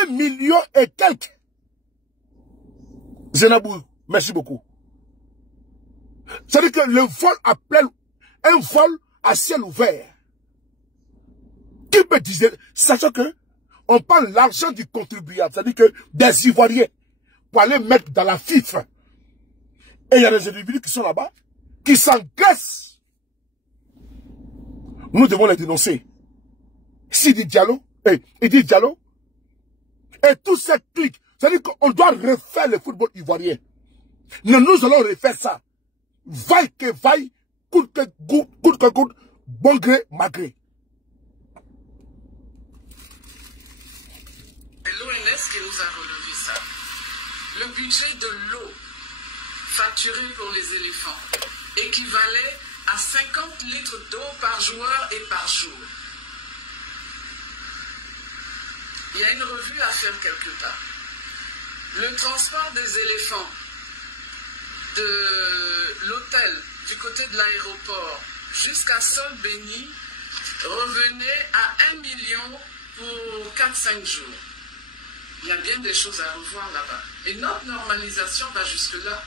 1 million et quelques. Zenabou, merci beaucoup. C'est-à-dire que le vol à plein, un vol à ciel ouvert. Qui peut dire, sachant que on parle l'argent du contribuable, c'est-à-dire que des Ivoiriens, pour aller mettre dans la FIF. Et il y a des individus qui sont là-bas, qui s'engraissent. Nous devons les dénoncer. Sidi Diallo, Idi Diallo, et tous ces clics, c'est-à-dire qu'on doit refaire le football ivoirien. Nous allons refaire ça. Vaille que vaille, coûte que coûte, bon gré, malgré. C'est l'ONS qui nous a relevé ça. Le budget de l'eau facturé pour les éléphants équivalait à 50 litres d'eau par joueur et par jour. Il y a une revue à faire quelque part. Le transport des éléphants de l'hôtel du côté de l'aéroport jusqu'à Sol-Béni revenait à 1 million pour 4-5 jours. Il y a bien des choses à revoir là-bas. Et notre normalisation va jusque-là.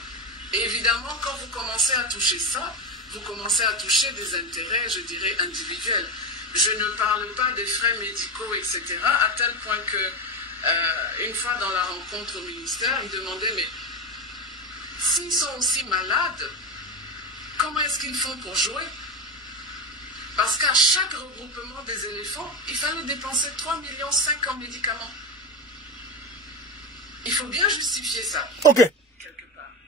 Et évidemment, quand vous commencez à toucher ça, vous commencez à toucher des intérêts, je dirais, individuels. Je ne parle pas des frais médicaux, etc. À tel point que, une fois dans la rencontre au ministère, il demandait, mais s'ils sont aussi malades, comment est-ce qu'ils font pour jouer? Parce qu'à chaque regroupement des éléphants, il fallait dépenser 3,5 millions en médicaments. Il faut bien justifier ça. Ok.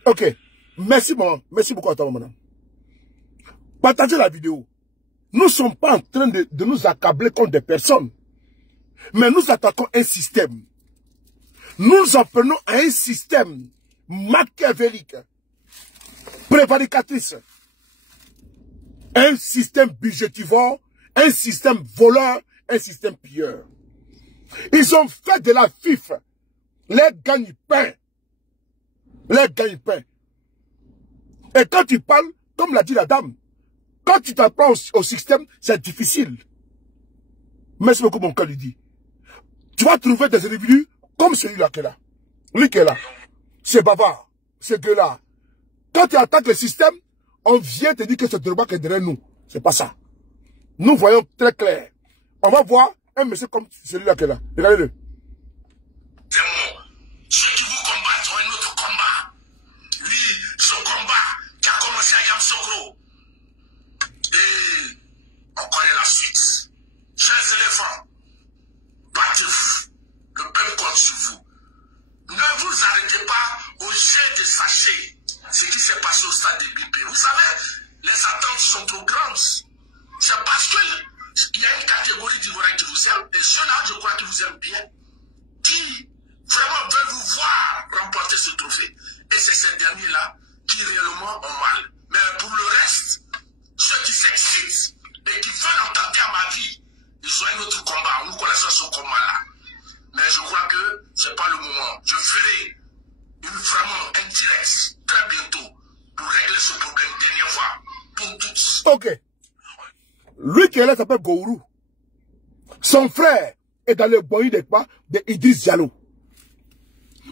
Ok. Merci, maman. Merci beaucoup à toi, madame. Partagez la vidéo. Nous ne sommes pas en train de nous accabler contre des personnes. Mais nous attaquons un système. Nous en prenons à un système machiavélique, prévaricatrice. Un système budgétivore, un système voleur, un système pilleur. Ils ont fait de la FIF les gagne-pain. Les gagne-pain. Et quand tu parles, comme l'a dit la dame, quand tu t'apprends au système, c'est difficile. Merci beaucoup, mon cas lui dit. Tu vas trouver des individus comme celui-là qui est là. Lui qui est là. C'est bavard. C'est gueulard. Quand tu attaques le système, on vient te dire que c'est Doroba qui est derrière nous. C'est pas ça. Nous voyons très clair. On va voir un monsieur comme celui-là qui est là. Regardez-le. Ceux qui vous combattent ont un autre combat. Lui, son combat qui a commencé à Yamsokro. Et on connaît la suite. Chers éléphants, battez-vous. Le peuple compte sur vous. Ne vous arrêtez pas au jet de sachets. Ce qui s'est passé au stade de BP. Vous savez, les attentes sont trop grandes. C'est parce qu'il y a une catégorie d'Ivoiriens qui vous aiment, et ceux-là, je crois qu'ils vous aiment bien, qui vraiment veulent vous voir remporter ce trophée. Et c'est ces derniers-là qui réellement ont mal. Mais pour le reste, ceux qui s'excitent et qui veulent entendre à ma vie, ils ont un autre combat. Nous connaissons ce combat-là. Mais je crois que ce n'est pas le moment. Je ferai vraiment un direct très bientôt pour régler ce problème dernière fois pour tous. Ok. Lui qui est là s'appelle Gourou. Son frère est dans le boyau des pas de Idriss Diallo.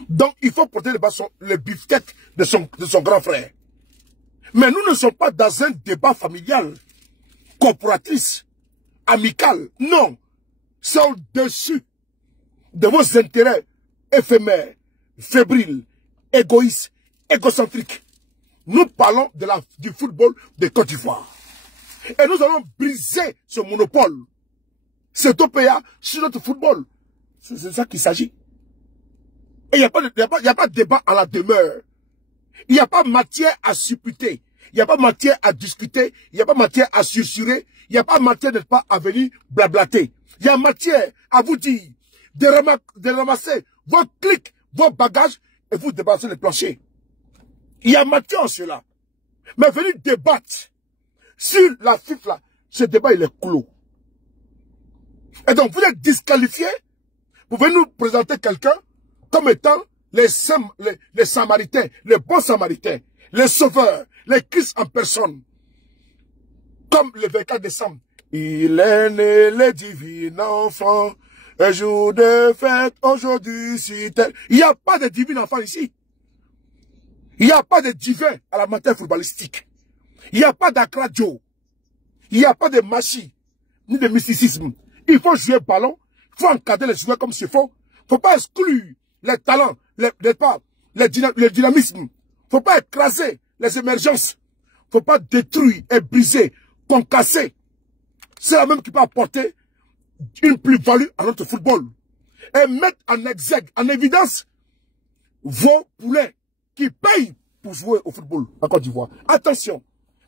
Donc il faut porter le beefsteak de son grand frère. Mais nous ne sommes pas dans un débat familial, corporatrice, amical. Non. C'est au-dessus de vos intérêts éphémères, fébriles, égoïstes, égocentriques. Nous parlons du football de Côte d'Ivoire. Et nous allons briser ce monopole. Cet OPA sur notre football. C'est ça qu'il s'agit. Et il n'y a pas de débat à la demeure. Il n'y a pas matière à supputer. Il n'y a pas matière à discuter. Il n'y a pas matière à susurrer. Il n'y a pas matière d'être pas à venir blablater. Il y a matière à vous dire de ramasser vos clics, vos bagages et vous débarrasser le plancher. Il y a matière en cela. Mais venir débattre sur la FIF là, ce débat il est clos. Et donc vous êtes disqualifié. Vous venez nous présenter quelqu'un comme étant les Samaritains, les bons Samaritains, les sauveurs, les Christ en personne. Comme le 24 décembre. Il est né le divin enfant, un jour de fête aujourd'hui si tel. Il n'y a pas de divin enfant ici. Il n'y a pas de divin à la matière footballistique. Il n'y a pas d'acradio. Il n'y a pas de magie, ni de mysticisme. Il faut jouer le ballon. Il faut encadrer les joueurs comme s'il faut. Il ne faut pas exclure les talents, le dynamisme. Il ne faut pas écraser les émergences. Il ne faut pas détruire et briser, concasser. C'est la même qui peut apporter une plus-value à notre football. Et mettre en exergue, en évidence, vos poulets qui payent pour jouer au football en Côte d'Ivoire. Attention,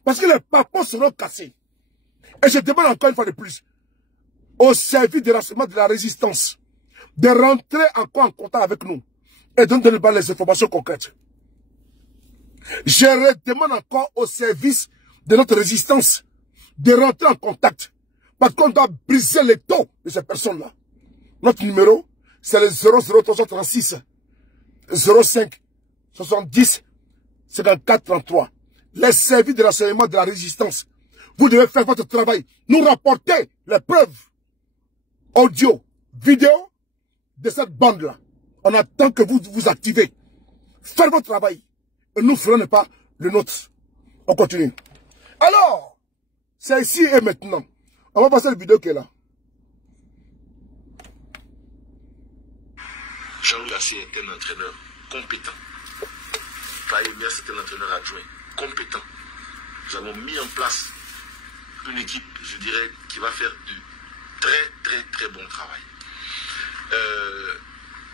parce que les papons seront cassés. Et je demande encore une fois de plus, au service de renseignement de la résistance, de rentrer encore en contact avec nous et de nous donner les informations concrètes. Je demande encore au service de notre résistance de rentrer en contact parce qu'on doit briser les taux de ces personnes-là. Notre numéro, c'est le 00336 05 70 54 33. Les services de renseignement de la résistance. Vous devez faire votre travail. Nous rapporter les preuves audio, vidéo de cette bande-là. On attend que vous vous activez. Faites votre travail. Et nous ferons pas le nôtre. On continue. Alors, c'est ici et maintenant. On va passer la vidéo qui est là. Jean-Louis Gasset est un entraîneur compétent. Faye-Mer, c'est un entraîneur adjoint compétent. Nous avons mis en place une équipe, je dirais, qui va faire du très bon travail.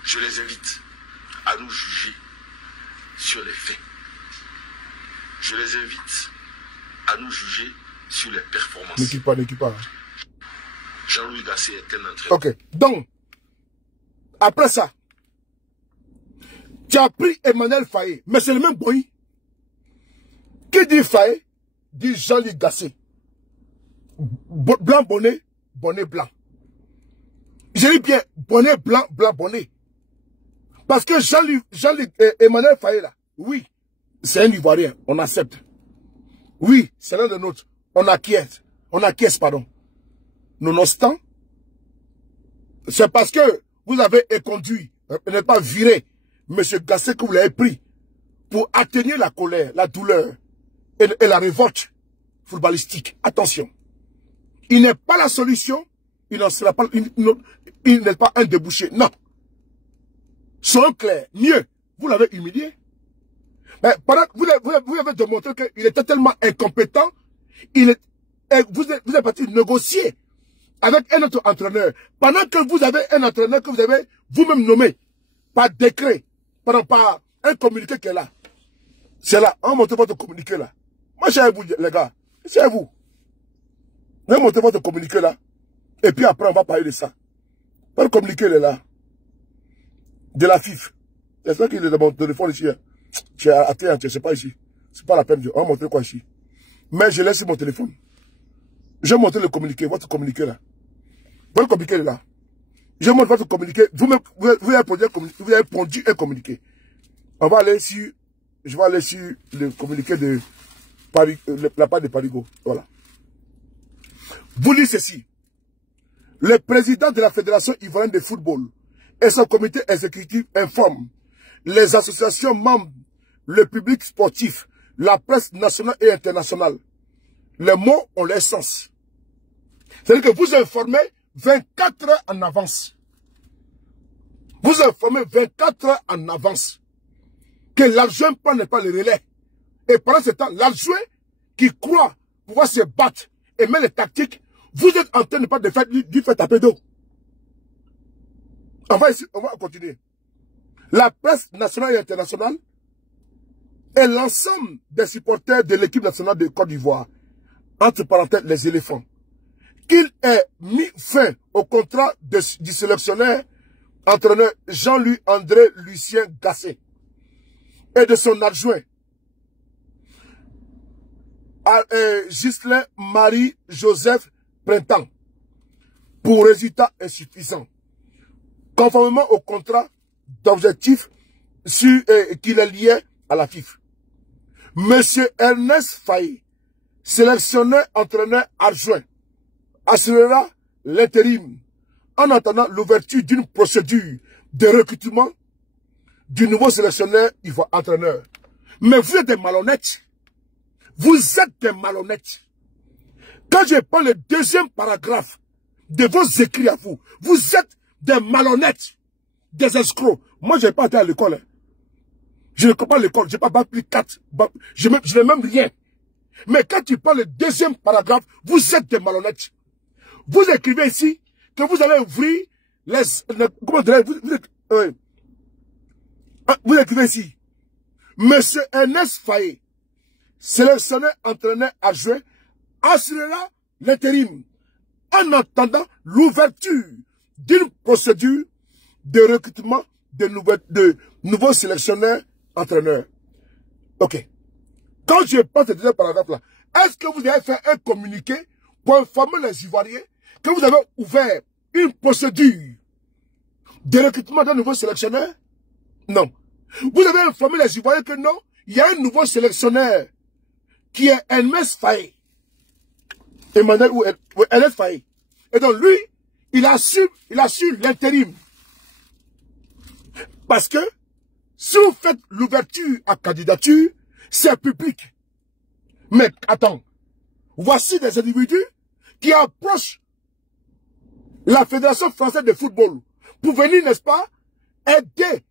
Je les invite à nous juger sur les faits. Je les invite à nous juger sur les performances. N'équipe pas. Jean-Louis Gasset est un entraîneur. Ok, donc, après ça, tu as pris Emmanuel Faye, mais c'est le même boy. Qui dit Faye, dit Jean-Louis Gasset. Blanc, bonnet, bonnet blanc. J'ai dit bien, bonnet blanc, blanc, bonnet. Parce que Emmanuel Faye là, oui, c'est un Ivoirien, on accepte. Oui, c'est l'un de nôtres, on acquiesce, pardon. Nonobstant, c'est parce que vous avez éconduit, n'est pas viré, M. Gasset, que vous l'avez pris pour atténuer la colère, la douleur et la révolte footballistique. Attention. Il n'est pas la solution, il n'en sera pas, il n'est pas un débouché. Non. Soyons clairs. Mieux, vous l'avez humilié. Mais pendant que vous avez démontré qu'il était tellement incompétent, vous êtes parti négocier avec un autre entraîneur. Pendant que vous avez un entraîneur que vous avez vous-même nommé par décret, par un communiqué qui est là. C'est là, on montre votre communiqué là. Moi, c'est à vous, les gars. C'est à vous. On montre votre communiqué là. Et puis après, on va parler de ça. Votre communiqué, il est là. De la FIF. C'est ça qu'il est dans mon téléphone ici. Tu sais pas ici. C'est pas la peine. On va montrer quoi ici. Mais je laisse mon téléphone. Je vais montrer le communiqué, votre communiqué là. Votre communiqué est là. Je montre votre communiqué. Vous avez pondu un communiqué. On va aller sur, je vais aller sur le communiqué de Paris, la part de Parigo. Voilà. Vous lisez ceci. Le président de la Fédération ivoirienne de football et son comité exécutif informent les associations membres, le public sportif, la presse nationale et internationale. Les mots ont leur sens. C'est-à-dire que vous informez 24 heures en avance. Vous informez 24 heures en avance que l'adjoint n'est pas le relais. Et pendant ce temps, l'adjoint qui croit pouvoir se battre et mettre les tactiques, vous êtes en train de pas de faire du fait taper d'eau. On va continuer. La presse nationale et internationale et l'ensemble des supporters de l'équipe nationale de Côte d'Ivoire, entre parenthèses les éléphants, qu'il ait mis fin au contrat du sélectionneur entraîneur Jean-Louis André Lucien Gasset et de son adjoint Ghislain Marie-Joseph Printemps pour résultats insuffisants. Conformément au contrat d'objectif qu'il est lié à la FIF. Monsieur Ernest Faye, sélectionneur entraîneur adjoint, assurera l'intérim en attendant l'ouverture d'une procédure de recrutement du nouveau sélectionneur entraîneur. Mais vous êtes des malhonnêtes. Vous êtes des malhonnêtes. Quand je prends le deuxième paragraphe de vos écrits à vous, vous êtes des malhonnêtes, des escrocs. Moi, je n'ai pas été à l'école. Hein. Je ne comprends pas l'école. Je n'ai pas bac+4. Je n'ai même rien. Mais quand tu prends le deuxième paragraphe, vous êtes des malhonnêtes. Vous écrivez ici que vous allez ouvrir comment vous écrivez ici. Monsieur Ernest Faye, sélectionneur entraîneur adjoint, assurera l'intérim en attendant l'ouverture d'une procédure de recrutement de nouveaux sélectionneurs entraîneurs. Ok. Quand je pense ce deuxième paragraphe-là, est-ce que vous avez fait un communiqué pour informer les Ivoiriens que vous avez ouvert une procédure de recrutement d'un nouveau sélectionneur? Non. Vous avez informé les Ivoiriens que non, il y a un nouveau sélectionneur qui est Ernest Faye. Emmanuel ou Ernest Faye. Et donc lui, il assure l'intérim. Parce que si vous faites l'ouverture à candidature, c'est public. Mais attends, voici des individus qui approche la Fédération française de football pour venir, n'est-ce pas, aider,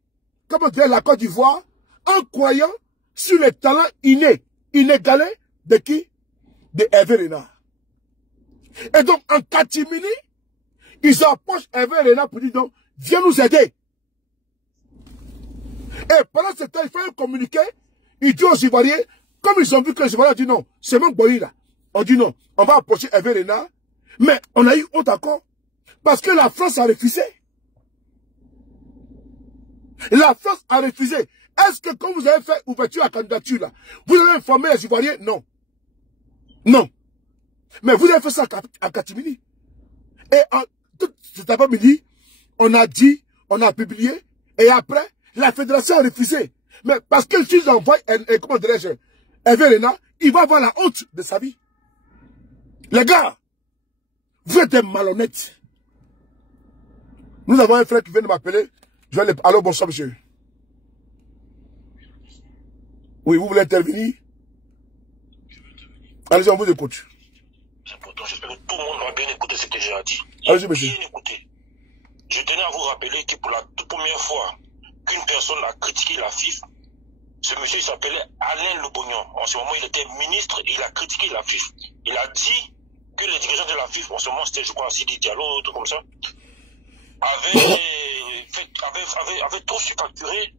comme on dirait, la Côte d'Ivoire, en croyant sur les talents inégalés de qui? De Hervé Renard. Et donc, en catimini, ils approchent Hervé Renard pour dire, donc, viens nous aider. Et pendant ce temps, il faut communiquer. Il dit aux Ivoiriens, comme ils ont vu que les Ivoiriens ont dit non, c'est même Boyi là. On dit non, on va approcher Hervé Renard. Mais on a eu autre accord. Parce que la France a refusé. La France a refusé. Est-ce que quand vous avez fait ouverture à la candidature là, vous avez informé les Ivoiriens? Non. Non. Mais vous avez fait ça à Catimini. Et tout cet après-midi, on a dit, on a publié, et après, la fédération a refusé. Mais parce que s'ils envoient, comment dirais-je, Hervé Renard, il va avoir la honte de sa vie. Les gars, vous êtes des malhonnêtes. Nous avons un frère qui vient de m'appeler. Je vais le... Allô, bonsoir, monsieur. Oui, vous voulez intervenir? Allez-y, on vous écoute. C'est important, j'espère que tout le monde va bien écouter ce que j'ai dit. Allez-y, monsieur. Bien écouter. Je tenais à vous rappeler que pour la toute première fois qu'une personne a critiqué la FIFA, ce monsieur s'appelait Alain Lebognon. En ce moment, il était ministre et il a critiqué la FIFA. Il a dit que les dirigeants de la FIFA, en ce moment, c'était, je crois, Sidi Diallo, tout comme ça, avaient trop surfacturé.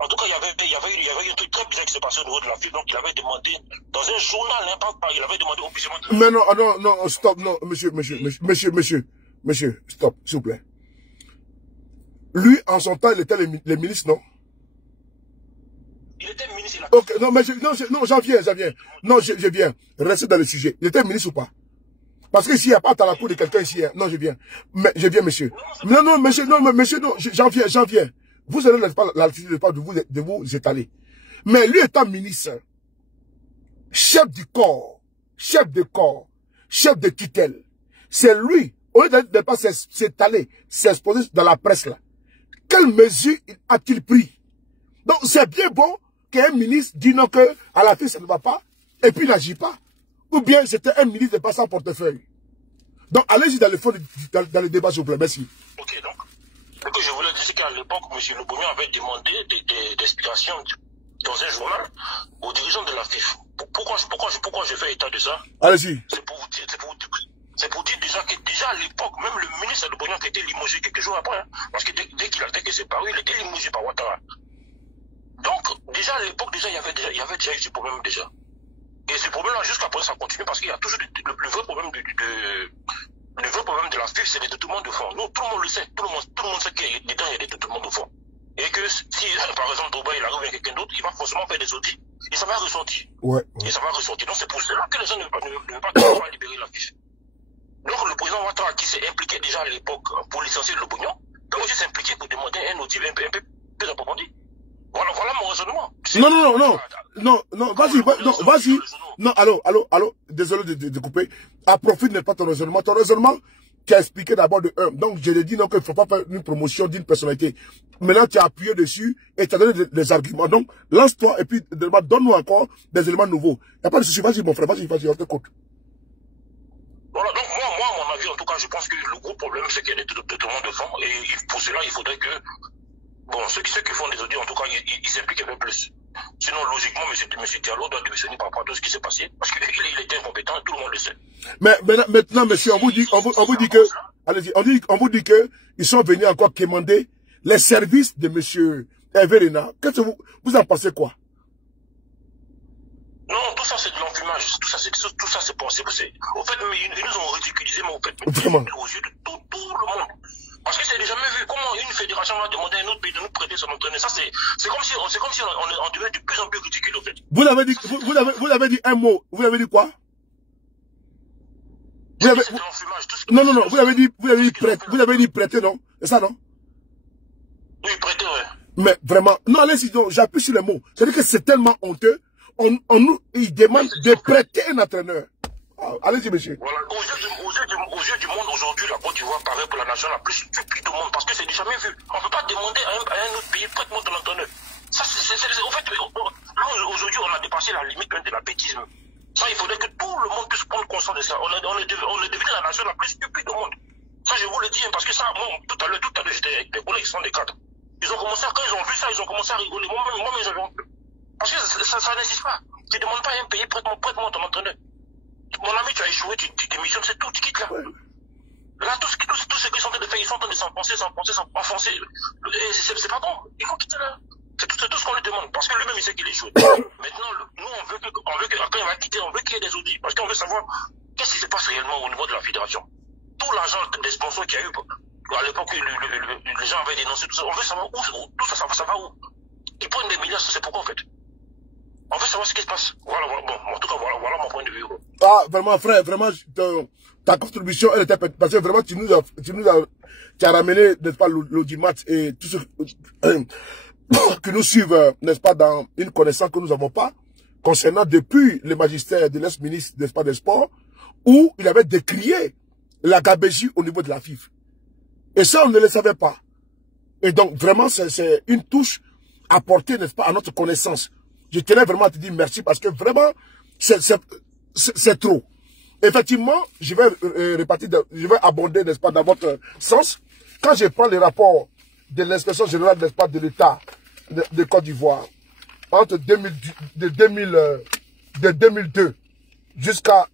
En tout cas, il y avait eu un truc très bizarre qui s'est passé au niveau de la FIFA. Donc, il avait demandé, dans un journal, il avait demandé officiellement... Mais non, stop, non, monsieur, stop, s'il vous plaît. Lui, en son temps, il était le ministre, non? Il était ministre, Ok, non, mais j'en viens. Non, je viens. Restez dans le sujet. Il était ministre ou pas? Parce que s'il n'y a pas à la cour de quelqu'un ici, hein. Non, je viens. Mais je viens, monsieur. Non, monsieur, j'en viens. Vous n'avez pas l'altitude de vous étaler. Mais lui étant ministre, chef du corps, chef de tutelle, c'est lui, au lieu de ne pas s'étaler, s'exposer dans la presse là. Quelle mesure a-t-il pris? Donc c'est bien bon qu'un ministre dise non que à la fin ça ne va pas, et puis il n'agit pas. Ou bien c'était un ministre de pas sans portefeuille. Donc allez-y dans le fond, dans le débat s'il vous plaît, merci. Ok, donc. Ce que je voulais dire, c'est qu'à l'époque, M. Lebognon avait demandé des explications dans un journal aux dirigeants de la FIFA. Pourquoi je fais état de ça? Allez-y. C'est pour dire déjà que à l'époque, même le ministre Lebognon qui était limogé quelques jours après, hein, parce que dès que c'est paru, il était limogé par Ouattara. Donc, déjà à l'époque, il y avait déjà eu ce problème déjà. Et ce problème-là, jusqu'à présent, ça continue parce qu'il y a toujours le vrai problème le vrai problème de la FIFA, c'est les détournements de fonds. Nous, tout le monde le sait. Tout le monde sait qu'il y a dedans, il y a des détournements de fonds. Et que si, par exemple, Touba, il arrive avec quelqu'un d'autre, il va forcément faire des audits. Et ça va ressortir. Ouais. Et ça va ressortir. Donc, c'est pour cela que les gens ne veulent pas libérer la FIFA. Donc, le président Ouattara, qui s'est impliqué déjà à l'époque pour licencier le Lebognon, peut aussi s'impliquer pour demander un audit un peu plus approfondi. Voilà mon raisonnement. Non, vas-y. Non, allô, désolé de couper. Approfite n'est pas ton raisonnement. Ton raisonnement qui a expliqué d'abord de un. Donc, je l'ai dit, donc, il ne faut pas faire une promotion d'une personnalité. Maintenant, tu as appuyé dessus et tu as donné des arguments. Donc, lance-toi et puis donne-nous encore des éléments nouveaux. Il n'y a pas de souci. Vas-y, mon frère, vas-y, on t'écoute. Voilà, donc moi, à mon avis, en tout cas, je pense que le gros problème, c'est qu'il y a des détournements de fonds. Et pour cela, il faudrait que, bon, ceux qui font des audits, en tout cas, ils s'impliquent un peu plus. Sinon, logiquement, M. Diallo doit démissionner par rapport à tout ce qui s'est passé. Parce qu'il était incompétent, tout le monde le sait. Mais maintenant, monsieur, on vous dit que, allez-y, on vous dit que ils sont venus encore commander les services de monsieur Hervé Renard. Qu'est-ce que vous en pensez quoi? Non, tout ça c'est de l'enfumage. Tout ça c'est pensé. Au fait, ils nous ont ridiculisé, mais au fait, vraiment, aux yeux de tout le monde. Parce que c'est jamais vu comment une fédération va demander à un autre pays de nous prêter son entraîneur. Ça, c'est comme si on devait de plus en plus ridicule, au fait. Vous avez dit un mot. Vous avez dit quoi? Non, vous avez dit prêter, non? C'est ça, non? Oui, prêter, ouais. Mais vraiment, non, allez-y, j'appuie sur les mots. C'est-à-dire que c'est tellement honteux. Il demande de prêter un entraîneur. Allez-y, monsieur. Voilà. Aux yeux du monde, aujourd'hui, la Côte d'Ivoire paraît pour la nation la plus stupide du monde parce que c'est jamais vu. On ne peut pas demander à un autre pays, prête-moi ton entraîneur. Ça, au fait, aujourd'hui, on a dépassé la limite même de la bêtise. Ça, il faudrait que tout le monde puisse prendre conscience de ça. On est devenu la nation la plus stupide au monde. Ça, je vous le dis, parce que ça, moi, tout à l'heure, j'étais avec des collègues qui sont des cadres. Ils ont commencé, quand ils ont vu ça, ils ont commencé à rigoler. Moi-même, j'avais honte. Parce que ça n'existe pas. Tu ne demandes pas à un pays, prête-moi ton entraîneur. Mon ami, tu as échoué, tu démissionnes, c'est tout, tu quittes là. Là, tout ce qu'ils sont en train de faire, ils sont en train de s'enfoncer. C'est pas bon. Il faut quitter là. C'est tout ce qu'on lui demande. Parce que lui-même, il sait qu'il échoue. Maintenant, nous, on veut que quand il va quitter, on veut qu'il y ait des audits. Parce qu'on veut savoir qu'est-ce qui se passe réellement au niveau de la fédération. Tout l'argent des sponsors qu'il y a eu, à l'époque, les gens avaient dénoncé tout ça. On veut savoir où tout ça va où. Ils prennent des milliards, c'est pourquoi en fait. On veut savoir ce qui se passe. Voilà, bon, en tout cas, voilà mon point de vue. Ah, vraiment, frère, vraiment, ta contribution, elle était parce que vraiment, tu as ramené, n'est-ce pas, l'audimat et tout ce que nous suivent, n'est-ce pas, dans une connaissance que nous n'avons pas, concernant depuis le magistère de l'ex-ministre, n'est-ce pas, des Sports, où il avait décrié la gabégie au niveau de la FIFA. Et ça, on ne le savait pas. Et donc, vraiment, c'est une touche apportée, n'est-ce pas, à notre connaissance. Je tenais vraiment à te dire merci parce que vraiment, c'est trop. Effectivement, je vais abonder, n'est-ce pas, dans votre sens. Quand je prends les rapports de l'inspection générale, n'est-ce pas, de l'État de Côte d'Ivoire, entre 2002 jusqu'à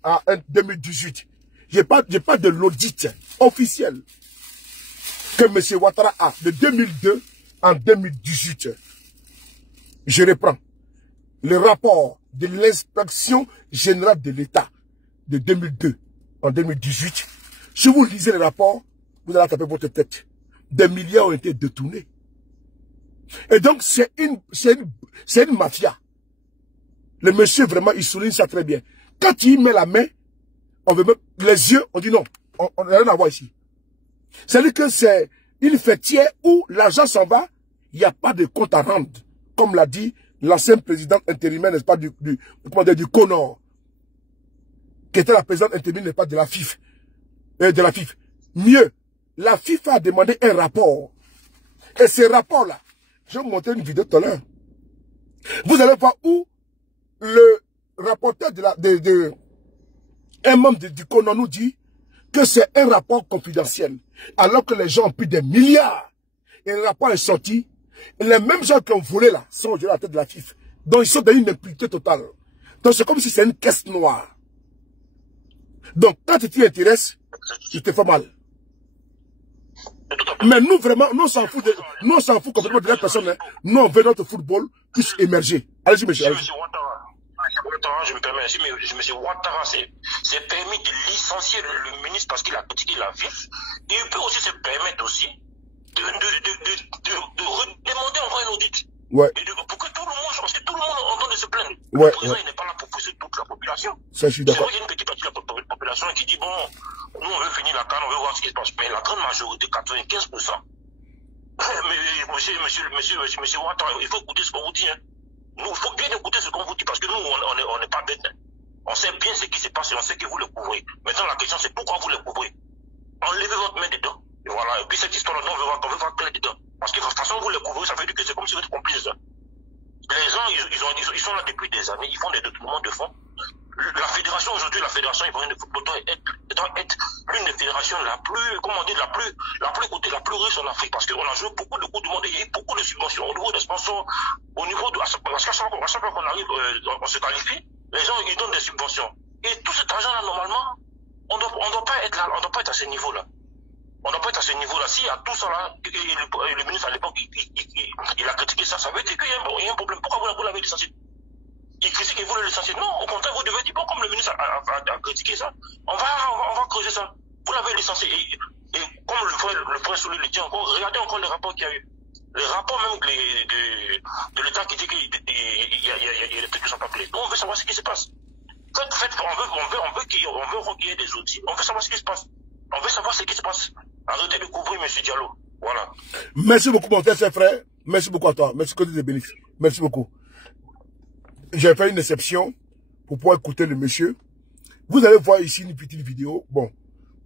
2018, j'ai pas de l'audit officiel que M. Ouattara a de 2002 en 2018. Je reprends le rapport de l'inspection générale de l'État de 2002 en 2018. Si vous lisez le rapport, vous allez taper votre tête. Des milliards ont été détournés. Et donc, c'est une mafia. Le monsieur, vraiment, il souligne ça très bien. Quand il met la main, on veut mettre les yeux, on dit non, on n'a rien à voir ici. C'est-à-dire que c'est une fêtière où l'argent s'en va, il n'y a pas de compte à rendre. Comme l'a dit l'ancien président intérimaire, n'est-ce pas, du CONOR, qui était la présidente intérimaire, n'est-ce pas, de la FIFA. Mieux, la FIFA a demandé un rapport. Et ce rapport-là, je vais vous montrer une vidéo tout à l'heure. Vous allez voir où le rapporteur un membre du CONOR nous dit que c'est un rapport confidentiel. Alors que les gens ont pris des milliards. Et le rapport est sorti. Et les mêmes gens qui ont volé là sont aujourd'hui à la tête de la FIFA. Donc ils sont dans une impunité totale. Donc c'est comme si c'est une caisse noire. Donc quand tu t'y intéresses, tu te fais mal. Mais nous vraiment, nous on s'en fout complètement de la personne. Hein. Nous on veut notre football puisse émerger. Allez-y monsieur. Je me permets, si M. Ouattara s'est permis de licencier le ministre parce qu'il a critiqué la FIFA, il peut aussi se permettre aussi de demander encore un audit. Ouais. Pour que tout le monde, parce que tout le monde entend de se plaindre. Ouais, le président, il n'est pas là pour pousser toute la population. Ça, je suis d'accord. C'est vrai qu'il y a une petite partie de la population qui dit, bon, nous on veut finir la CAN, on veut voir ce qui se passe. Mais la grande majorité, 95%. Mais monsieur Ouattara, il faut écouter ce qu'on vous dit. Hein. Nous, il faut bien écouter ce qu'on vous dit parce que nous, on n'est pas bêtes. Hein. On sait bien ce qui se passe et on sait que vous le couvrez. Maintenant, la question, c'est pourquoi vous le couvrez. Enlevez votre main dedans. Et voilà. Et puis cette histoire-là, on veut voir clair dedans. Parce que de toute façon, vous le couvrez, ça veut dire que c'est comme si vous êtes complice. Hein. Les gens, ils sont là depuis des années, ils font des détournements de fonds. La fédération, aujourd'hui, la fédération ivoirienne de football doit être l'une des fédérations la plus, comment dire, la plus riche en Afrique, parce qu'on a joué beaucoup de coups du monde et il y a eu beaucoup de subventions au niveau des sponsors, au niveau de, parce qu'à chaque fois qu'on arrive, on se qualifie, les gens, ils donnent des subventions. Et tout cet argent-là, normalement, on doit pas être là, on doit pas être à ce niveau-là. On doit pas être à ce niveau-là. S'il y a tout ça là, et le ministre à l'époque, il a critiqué ça, ça veut dire qu'il y a un problème. Pourquoi vous l'avez licencié? Il critique et vous le licenciez. Non, au contraire, vous devez dire, bon, comme le ministre a critiqué ça, on va creuser ça. Vous l'avez licencié. Et comme le frère Souli le dit encore, regardez encore les rapports qu'il y a eu. Les rapports même de l'État qui dit qu'il y a des trucs qui sont pas clairs. Donc on veut savoir ce qui se passe. En fait, on veut qu'il y ait des outils. On veut savoir ce qui se passe. On veut savoir ce qui se passe. Arrêtez de couvrir M. Diallo. Voilà. Merci beaucoup, mon cher frère. Merci beaucoup à toi. Merci que Dieu te bénisse. Merci beaucoup. J'ai fait une exception pour pouvoir écouter le monsieur. Vous allez voir ici une petite vidéo, bon,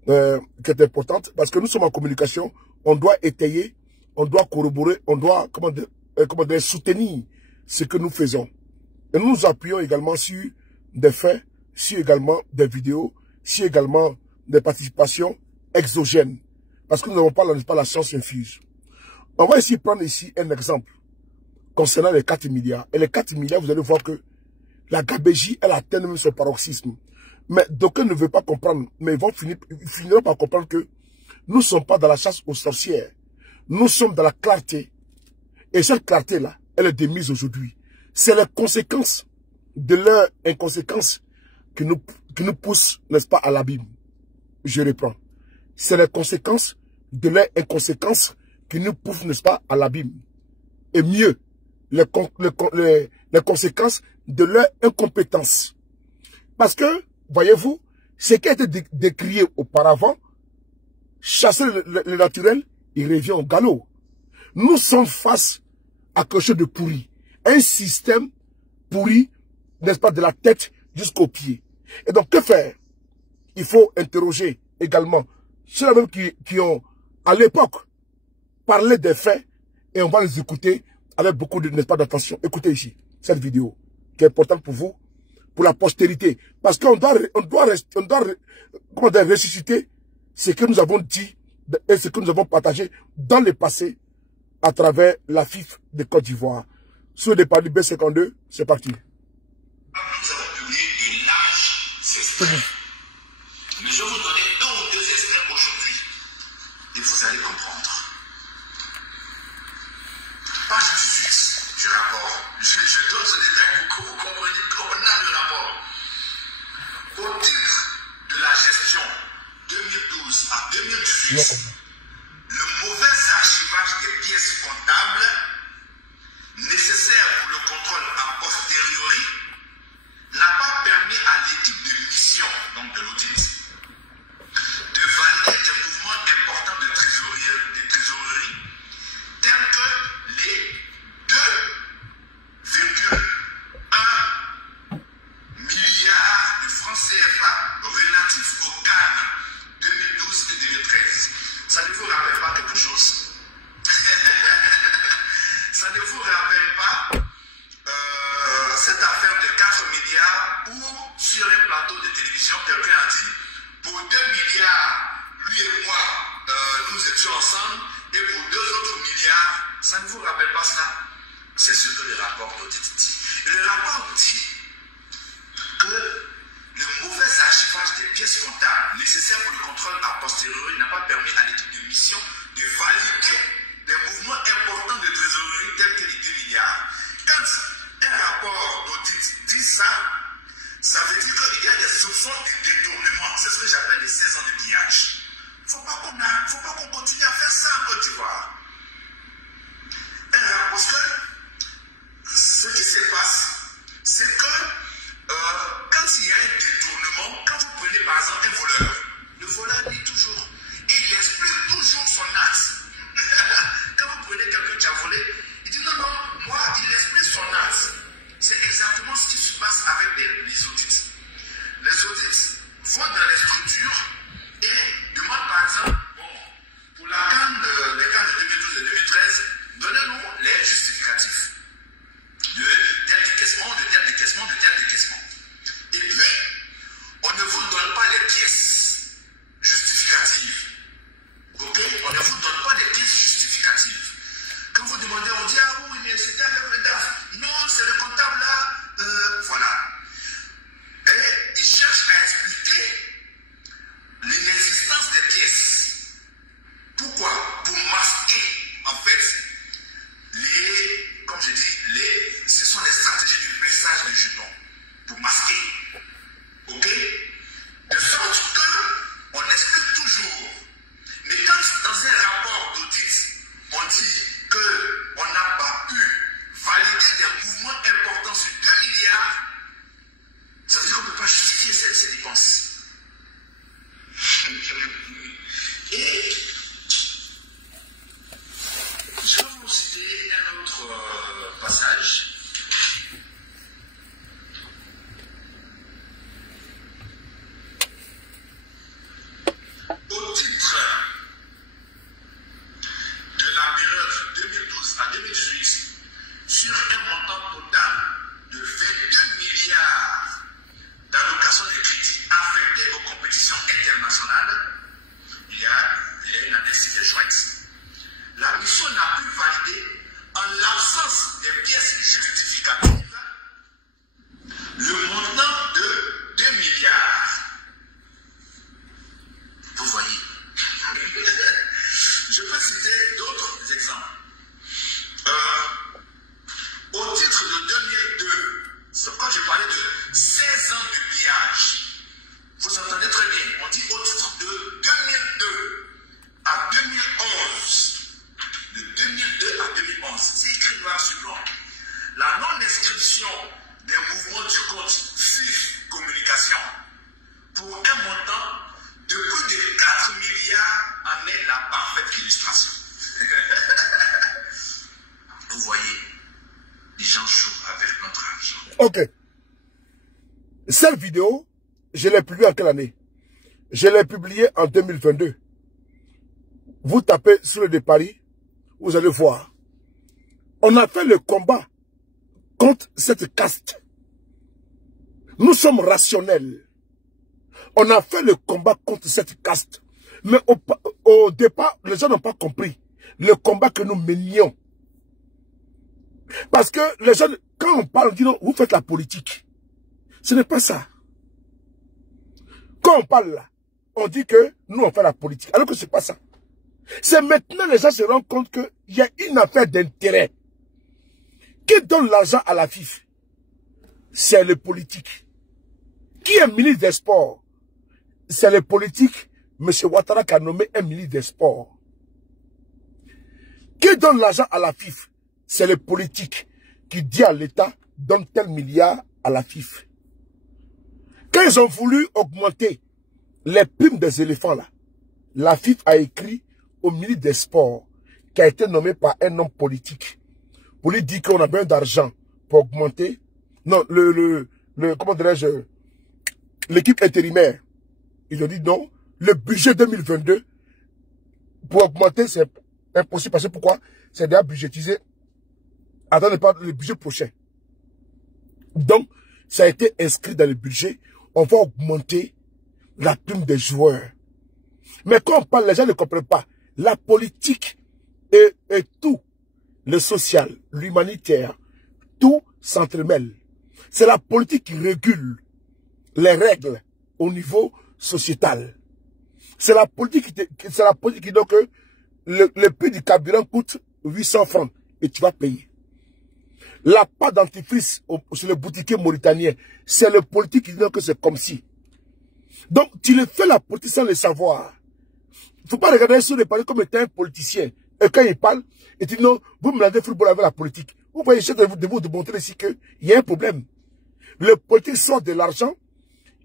qui est importante, parce que nous sommes en communication, on doit étayer, on doit corroborer, on doit, comment dire, soutenir ce que nous faisons. Et nous nous appuyons également sur des faits si également des vidéos, si également des participations exogènes. Parce que nous n'avons pas, la science infuse. On va ici prendre ici un exemple concernant les 4 milliards. Et les 4 milliards, vous allez voir que la gabégie, elle atteint même son paroxysme. Mais d'aucuns ne veulent pas comprendre. Mais ils finiront par comprendre que nous ne sommes pas dans la chasse aux sorcières. Nous sommes dans la clarté. Et cette clarté-là, elle est démise aujourd'hui. C'est les conséquences de leur inconséquence qui nous poussent, n'est-ce pas, à l'abîme. Je reprends. C'est les conséquences de leur inconséquence qui nous poussent, n'est-ce pas, à l'abîme. Et mieux, les conséquences de leur incompétence. Parce que, voyez-vous, ce qui a été décrié auparavant, chasser le naturel, il revient au galop. Nous sommes face à quelque chose de pourri. Un système pourri, n'est-ce pas, de la tête jusqu'aux pieds. Et donc, que faire? Il faut interroger également ceux-là même qui ont, à l'époque, parlé des faits, et on va les écouter avec beaucoup de, n'est-ce pas, d'attention. Écoutez ici, cette vidéo, qui est importante pour vous, pour la postérité. Parce qu'on doit comment dire, ressusciter ce que nous avons dit et ce que nous avons partagé dans le passé à travers la FIF de Côte d'Ivoire. Sur le départ du B52, c'est parti. Nous avons publié une large extraits. Mais je vais vous donner 1 ou 2 extraits aujourd'hui. Et vous allez comprendre. Page 18 du rapport. Je donne ce détail pour que vous compreniez qu'on a le rapport. Au titre de la gestion 2012 à 2018, le mauvais archivage des pièces comptables nécessaires pour le contrôle a posteriori n'a pas permis à l'équipe de mission, donc de l'audit, de valider des mouvements importants de trésorerie, tels que les 2,1 milliards de francs CFA relatifs au cadre 2012 et 2013. Ça ne vous rappelle pas quelque chose? Ça ne vous rappelle pas cette affaire de 4 milliards où sur un plateau de télévision, quelqu'un a dit pour 2 milliards, lui et moi, nous étions ensemble, et pour 2 autres milliards, ça ne vous rappelle pas ça? C'est ce que le rapport d'audit dit. Et le rapport dit que le mauvais archivage des pièces comptables nécessaires pour le contrôle a posteriori n'a pas permis à l'équipe de mission de valider des mouvements importants de trésorerie tels que les 2 milliards. Quand un rapport d'audit dit ça, ça veut dire qu'il y a des soupçons de détournement. C'est ce que j'appelle les 16 ans de pillage. Il ne faut pas qu'on continue à faire ça en Côte d'Ivoire. Parce que ce qui se passe, c'est que quand il y a un détournement, quand vous prenez par exemple un voleur, le voleur dit toujours, il explique toujours son acte. Quand vous prenez quelqu'un qui a volé, il dit non, moi, il explique son acte. C'est exactement ce qui se passe avec les audits. Les audits vont dans les structures et demandent par exemple, bon, pour les cannes de pour un montant de plus de 4 milliards en est la parfaite illustration. Vous voyez, les gens jouent avec notre argent. Ok. Cette vidéo, je l'ai publiée en quelle année? Je l'ai publiée en 2022. Vous tapez sur le de Paris, vous allez voir. On a fait le combat contre cette caste. Nous sommes rationnels. On a fait le combat contre cette caste. Mais au départ, les gens n'ont pas compris le combat que nous menions. Parce que les gens, quand on parle, on dit non, vous faites la politique. Ce n'est pas ça. Quand on parle là, on dit que nous on fait la politique. Alors que ce n'est pas ça. C'est maintenant les gens se rendent compte qu'il y a une affaire d'intérêt. Qui donne l'argent à la FIF? C'est le politique. Qui est ministre des Sports? C'est le politique. M. Ouattara qui a nommé un ministre des Sports. Qui donne l'argent à la FIF? C'est le politique qui dit à l'État, donne tel milliard à la FIF. Quand ils ont voulu augmenter les primes des éléphants là, la FIF a écrit au ministre des Sports, qui a été nommé par un homme politique, pour lui dire qu'on a besoin d'argent pour augmenter, non, comment dirais-je, l'équipe intérimaire. Ils ont dit non, le budget 2022, pour augmenter, c'est impossible. Parce que pourquoi? C'est déjà budgétisé. Attendez pas le budget prochain. Donc, ça a été inscrit dans le budget. On va augmenter la prime des joueurs. Mais quand on parle, les gens ne comprennent pas. La politique et tout, le social, l'humanitaire, tout s'entremêle. C'est la politique qui régule les règles au niveau sociétal. C'est la politique qui dit que le prix du carburant coûte 800 francs et tu vas payer. La pâte dentifrice sur le boutiquier mauritanien, c'est le politique qui dit que c'est comme si. Donc, tu le fais la politique sans le savoir. Il ne faut pas regarder sur les parler comme étant un politicien. Et quand il parle, il dit non, vous me l'avez football avec la politique. Vous voyez, j'essaie de vous démontrer ici qu'il y a un problème. Le politique sort de l'argent,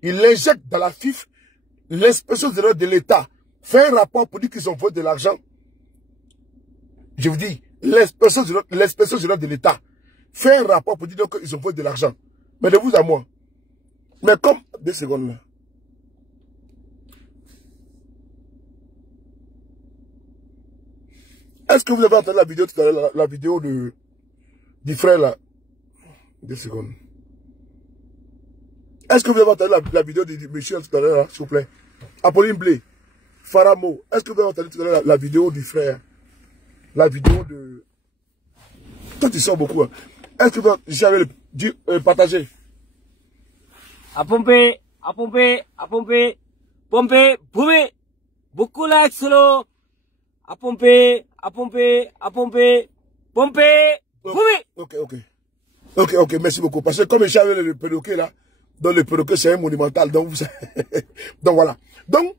il l'injecte dans la FIF, l'inspection générale de l'État fait un rapport pour dire qu'ils ont volé de l'argent. Je vous dis, l'inspection générale de l'État fait un rapport pour dire qu'ils ont volé de l'argent. Mais de vous à moi. Mais comme... 2 secondes là. Est-ce que vous avez entendu la vidéo tout à l'heure, la vidéo du frère là? 2 secondes. Est-ce que vous avez entendu la vidéo du monsieur tout à l'heure, s'il vous plaît? Apolline Blé, Faramo, est-ce que vous avez entendu tout à l'heure la vidéo du frère? La vidéo de... Toi, tu sors beaucoup. Hein. Est-ce que vous avez partagé? À pomper, pomper, pomper, beaucoup là, solo. À pomper, pomper. Ok, merci beaucoup. Parce que comme j'avais le perroquet là, donc le perroquet c'est un monumental. Donc, donc voilà. Donc,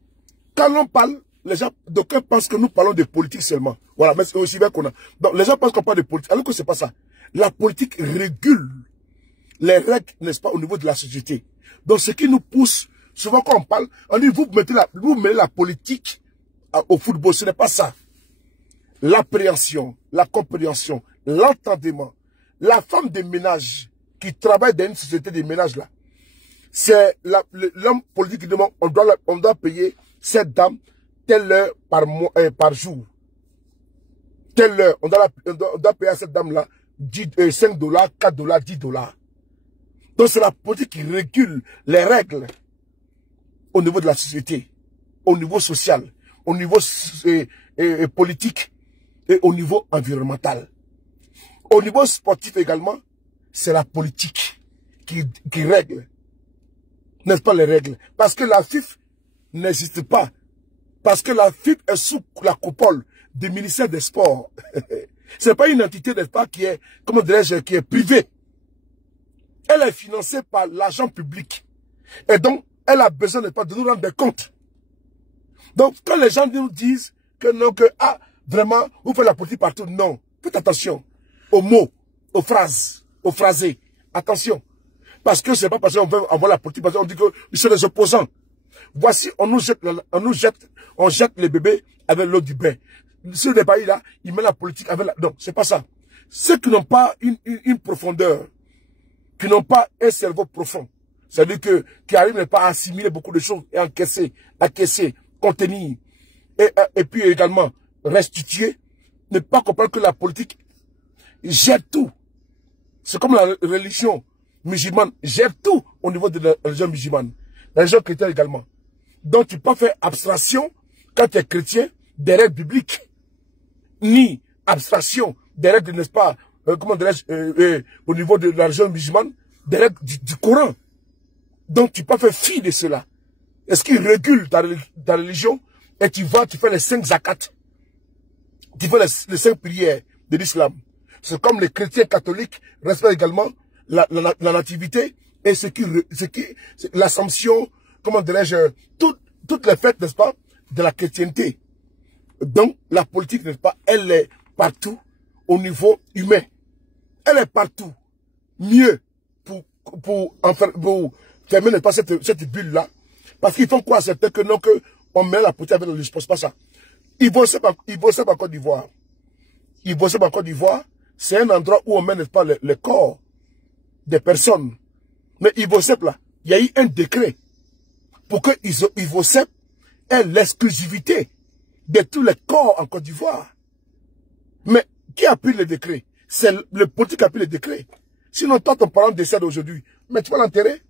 quand on parle, les gens, d'aucuns pensent que nous parlons de politique seulement. Voilà, mais c'est aussi bien qu'on a. Donc, les gens pensent qu'on parle de politique, alors que c'est pas ça. La politique régule les règles, n'est-ce pas, au niveau de la société. Donc, ce qui nous pousse, souvent quand on parle, on dit, vous mettez la politique au football, ce n'est pas ça. L'appréhension, la compréhension, l'entendement. La femme de ménage qui travaille dans une société de ménage là, c'est l'homme politique qui demande, on doit payer cette dame telle heure par jour. Telle heure, on doit payer à cette dame là 5 $, 4 $, 10 $. Donc c'est la politique qui régule les règles au niveau de la société, au niveau social, au niveau politique et au niveau environnemental. Au niveau sportif également, c'est la politique qui règle, n'est-ce pas, les règles. Parce que la FIF n'existe pas. Parce que la FIF est sous la coupole du ministère des Sports. Ce n'est pas une entité, n'est-ce pas, qui est, comment dirais-je, qui est privée. Elle est financée par l'argent public. Et donc, elle a besoin, n'est-ce pas, de nous rendre des comptes. Donc, quand les gens nous disent que non, que, ah, vraiment, vous faites la politique partout, non. Faites attention aux mots, aux phrases, aux phrasés. Attention. Parce que c'est pas parce qu'on veut avoir la politique, parce qu'on dit que nous sommes des opposants. voici, on jette les bébés avec l'eau du bain. Sur les pays là, ils mettent la politique avec la... Non, c'est pas ça. Ceux qui n'ont pas une profondeur, qui n'ont pas un cerveau profond, c'est-à-dire qui arrivent pas à assimiler beaucoup de choses et encaisser, contenir, et puis également restituer, ne pas comprendre que la politique gère tout. C'est comme la religion musulmane, gère tout au niveau de la religion musulmane. La religion chrétienne également. Donc tu peux pas faire abstraction, quand tu es chrétien, des règles bibliques. Ni abstraction des règles, n'est-ce pas, comment dirais-je, au niveau de la religion musulmane, des règles du Coran. Donc tu peux pas faire fi de cela. Est-ce qu'il régule ta religion et tu fais les 5 zakats. Tu fais les 5 prières de l'islam. C'est comme les chrétiens catholiques respectent également la nativité et l'assomption, comment dirais-je, toutes les fêtes, n'est-ce pas, de la chrétienté. Donc, la politique, n'est-ce pas, elle est partout au niveau humain. Elle est partout. Mieux pour fermer, n'est-ce pas, cette bulle-là. Parce qu'ils font quoi, certains que non, on met la politique avec le religion. C'est pas ça. Ils vont en Côte d'Ivoire. C'est un endroit où on met, n'est-ce pas, le corps des personnes. Mais Ivosep, là, il y a eu un décret pour que Ivosep ait l'exclusivité de tous les corps en Côte d'Ivoire. Mais qui a pris le décret? C'est le politique qui a pris le décret. Sinon, toi, ton parent décède aujourd'hui, mais tu vas l'enterrer.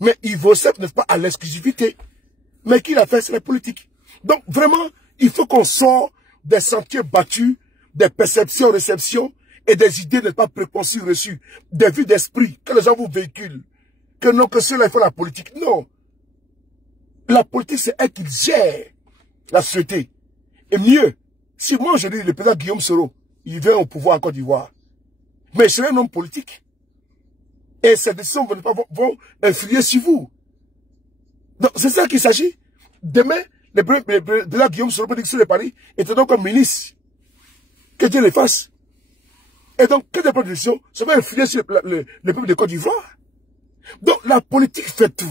Mais Ivosep, n'est-ce pas, à l'exclusivité. Mais qui l'a fait? C'est la politique. Donc, vraiment, il faut qu'on sorte des sentiers battus, des perceptions, réceptions, et des idées, n'est-ce pas, préconçues, reçues, des vues d'esprit, que les gens vous véhiculent. Que non, que ceux-là, ils font la politique. Non. La politique, c'est elle qui gère la société. Et mieux, si moi, je dis, le président Guillaume Soro, il vient au pouvoir en Côte d'Ivoire, mais je serai un homme politique. Et ces décisions vont influer sur vous. Donc, c'est ça qu'il s'agit. Demain, le président Guillaume Soro peut dire que sur les paris était donc un ministre. Que Dieu les fasse. Et donc, que des décisions, ça va influer sur le peuple de Côte d'Ivoire. Donc, la politique fait tout.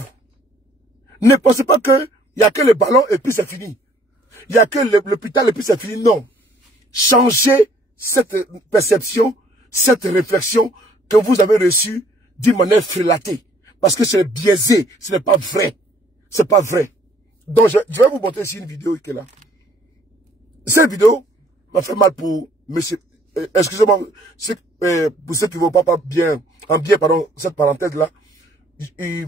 Ne pensez pas qu'il n'y a que le ballon et puis c'est fini. Il n'y a que l'hôpital et puis c'est fini. Non. Changez cette perception, cette réflexion que vous avez reçue d'une manière frélatée. Parce que c'est biaisé. Ce n'est pas vrai. C'est pas vrai. Donc, je vais vous montrer ici une vidéo qui est là. Cette vidéo m'a fait mal pour monsieur. Excusez-moi, pour ceux qui ne vont pas bien, pardon, cette parenthèse-là, il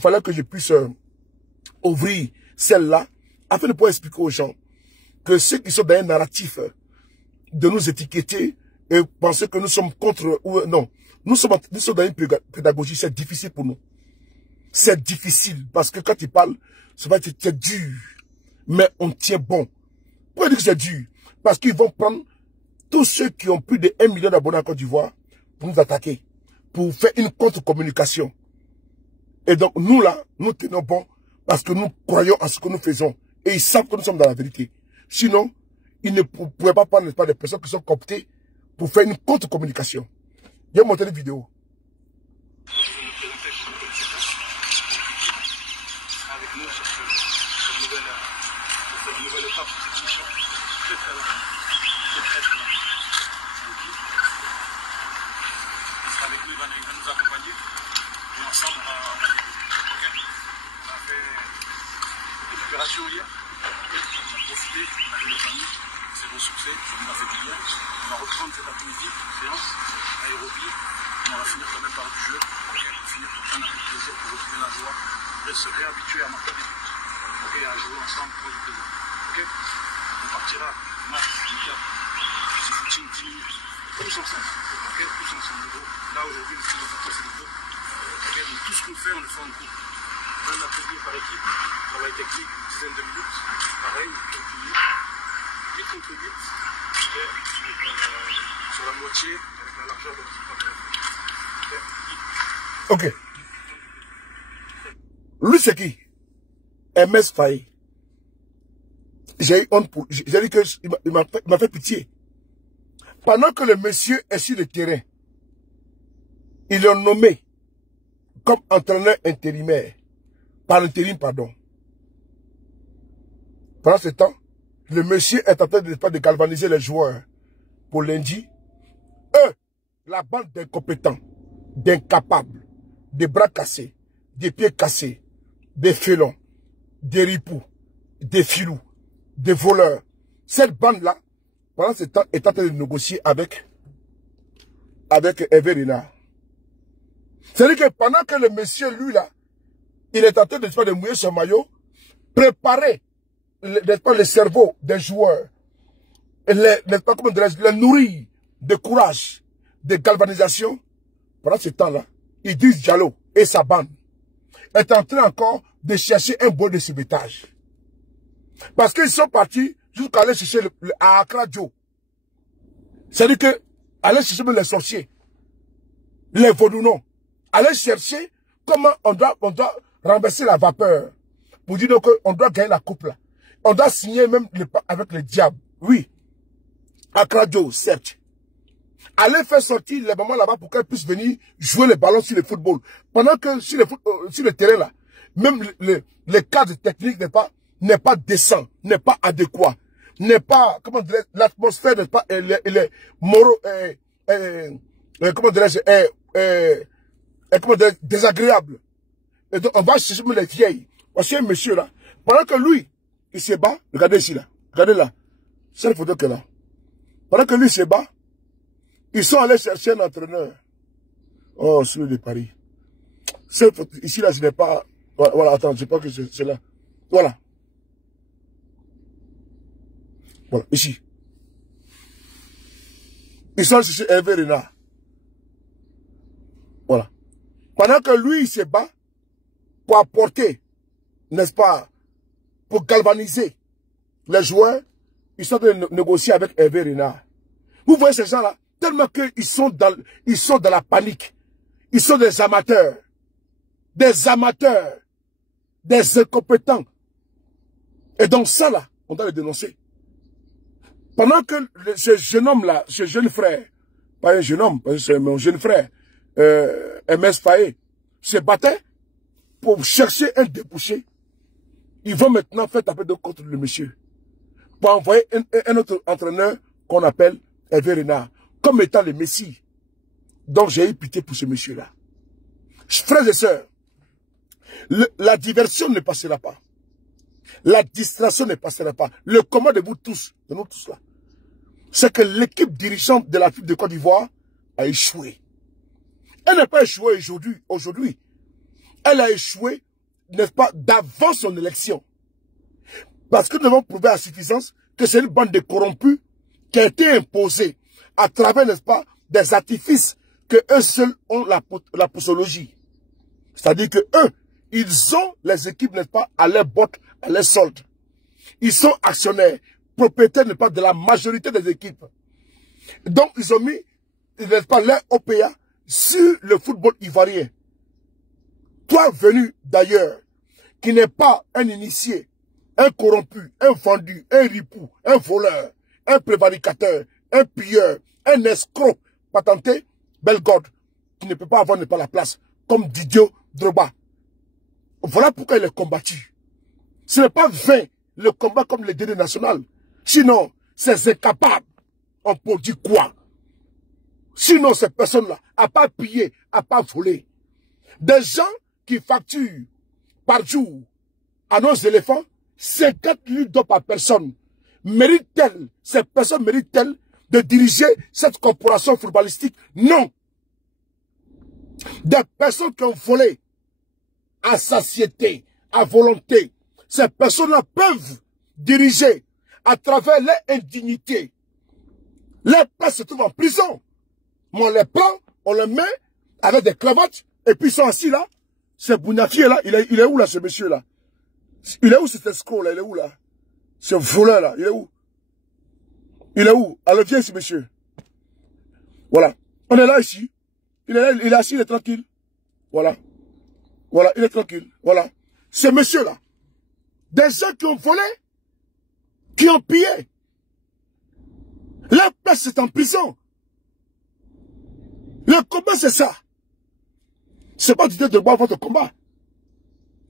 fallait que je puisse ouvrir celle-là, afin de pouvoir expliquer aux gens que ceux qui sont dans un narratif de nous étiqueter et penser que nous sommes contre, ou non, nous sommes dans une pédagogie, c'est difficile pour nous. C'est difficile, parce que quand ils parlent, ça va être dur, mais on tient bon. Pourquoi dire que c'est dur? Parce qu'ils vont prendre tous ceux qui ont plus de 1 million d'abonnés en Côte d'Ivoire pour nous attaquer, pour faire une contre-communication. Et donc, nous là, nous tenons bon parce que nous croyons en ce que nous faisons. Et ils savent que nous sommes dans la vérité. Sinon, ils ne pourraient pas prendre, n'est-ce pas, des personnes qui sont cooptées pour faire une contre-communication. Je vais montrer une vidéo. Avec nous sur cette nouvelle étape de cette mission. Très long. Il sera avec nous, il va nous accompagner. Et ensemble, on va y aller. On a fait une opération hier. On a profité avec nos familles. C'est bon succès. Ça nous a fait du bien. On va reprendre cet après-midi une séance aérobie. On va finir quand même par du jeu. On va finir par prendre un peu de plaisir pour retrouver la joie. Et se réhabituer à marquer des buts. Et à jouer ensemble pour du plaisir. Ok? On partira match, handicap, footing, 10 minutes. Tous ensemble. Ok? Tous ensemble. Là aujourd'hui, le plus important c'est le groupe. Ok? Donc tout ce qu'on fait, on le fait en groupe. Un atelier par équipe, travail technique, une dizaine de minutes. Pareil, quelques minutes. 8 contre 8. Okay? Sur la moitié, avec la largeur de notre Ok. Lui, c'est qui? MS Faye. J'ai eu honte pour... J'ai dit que il m'a fait pitié. Pendant que le monsieur est sur le terrain, ils l'ont nommé comme entraîneur intérimaire. Par intérim, pardon. pendant ce temps, le monsieur est en train de galvaniser les joueurs pour lundi. Eux, la bande d'incompétents, d'incapables, des bras cassés, des pieds cassés, des félons, des ripoux, des filous, des voleurs. Cette bande-là, pendant ce temps, est en train de négocier avec Hervé Renard. C'est-à-dire que pendant que le monsieur, lui, là, il est en train de mouiller son maillot, préparer le cerveau des joueurs, les nourrir de courage, de galvanisation, pendant ce temps-là, Idriss Diallo et sa bande est en train encore de chercher un bol de sauvetage. Parce qu'ils sont partis jusqu'à aller chercher à Accra Joe. C'est-à-dire que aller chercher les sorciers, les vaudounos, aller chercher comment on doit renverser la vapeur pour dire qu'on doit gagner la coupe là. On doit signer même avec le diable. Oui. Accra Joe, certes. Allez faire sortir les mamans là-bas pour qu'elles puissent venir jouer le ballon sur le football. Pendant que sur le terrain là, même le cadre technique n'est pas décent, n'est pas adéquat, n'est pas, comment dirais, l'atmosphère n'est pas, les moraux, comment dirais-je, désagréable. Et donc, on va chercher les vieilles. Parce qu'il y a un monsieur là, pendant que lui, il se bat, regardez ici là, regardez là, c'est la photo que là. Pendant que lui se bat, ils sont allés chercher un entraîneur. Oh, celui de Paris. Ici là, ce n'est pas, voilà, attends, je sais pas que c'est là. Voilà. Voilà, ici. Ils sont cherchés Hervé Renard. Voilà. Pendant que lui, il se bat pour apporter, n'est-ce pas, pour galvaniser les joueurs, ils sont de négocier avec Hervé Renard. Vous voyez ces gens-là, tellement qu'ils sont dans la panique. Ils sont des amateurs, des incompétents. Et donc ça là, on doit les dénoncer. Pendant que ce jeune homme-là, ce jeune frère, pas un jeune homme, c'est mon jeune frère, MS Faye, se battait pour chercher un débouché, ils vont maintenant faire taper de contre le monsieur. Pour envoyer un autre entraîneur qu'on appelle Hervé Renard, comme étant le Messie. Donc j'ai eu pitié pour ce monsieur-là. Frères et sœurs, la diversion ne passera pas. La distraction ne passera pas. Le combat de vous tous, de nous tous là, c'est que l'équipe dirigeante de l'Afrique de Côte d'Ivoire a échoué. Elle n'a pas échoué aujourd'hui. Elle a échoué, n'est-ce pas, d'avant son élection. Parce que nous devons prouver à suffisance que c'est une bande de corrompus qui a été imposée à travers, n'est-ce pas, des artifices que eux seuls ont la posologie. C'est-à-dire que eux, ils ont les équipes, n'est-ce pas, à leur botte, à leur solde. Ils sont actionnaires, propriétaires, n'est-ce pas, de la majorité des équipes. Donc, ils ont mis, n'est-ce pas, leur OPA sur le football ivoirien. Toi, venu d'ailleurs, qui n'est pas un initié, un corrompu, un vendu, un ripou, un voleur, un prévaricateur, un pilleur, un escroc patenté, Bellegarde, qui ne peut pas avoir, n'est pas la place, comme Didier Drogba. Voilà pourquoi il est combattu. Ce n'est pas vain le combat comme le DD national. Sinon, ces incapables ont produit quoi? Sinon, ces personnes-là, à pas piller, à pas voler. Des gens qui facturent par jour à nos éléphants 50 litres d'eau par personne. Méritent-elles, ces personnes méritent-elles de diriger cette corporation footballistique? Non. Des personnes qui ont volé à satiété, à volonté, ces personnes-là peuvent diriger à travers leur indignité. Les pères se trouvent en prison. Mais on les prend, on les met avec des cravates, et puis ils sont assis là. Ce Bounafié là, il est où là, ce monsieur là? Il est où cet escroc là? Il est où là? Ce voleur là, il est où? Il est où? Alors viens ici, monsieur. Voilà. On est là ici. Il est assis, il est tranquille. Voilà. Voilà, il est tranquille. Voilà. Ce monsieur là. Des gens qui ont volé, qui ont pillé. La place est en prison. Le combat, c'est ça. C'est pas du tout de boire votre combat.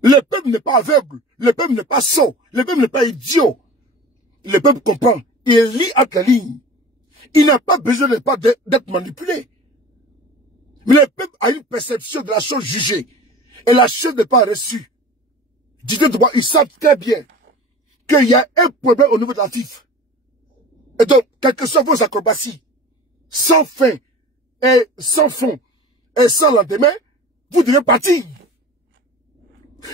Le peuple n'est pas aveugle. Le peuple n'est pas sot. Le peuple n'est pas idiot. le peuple comprend. Il lit entre les lignes. Il n'a pas besoin d'être manipulé. Mais le peuple a une perception de la chose jugée. Et la chose n'est pas reçue. Didier Drogba, ils savent très bien qu'il y a un problème au niveau de la FIFA. Et donc, quelles que soient vos acrobaties, sans fin et sans fond et sans lendemain, vous devez partir.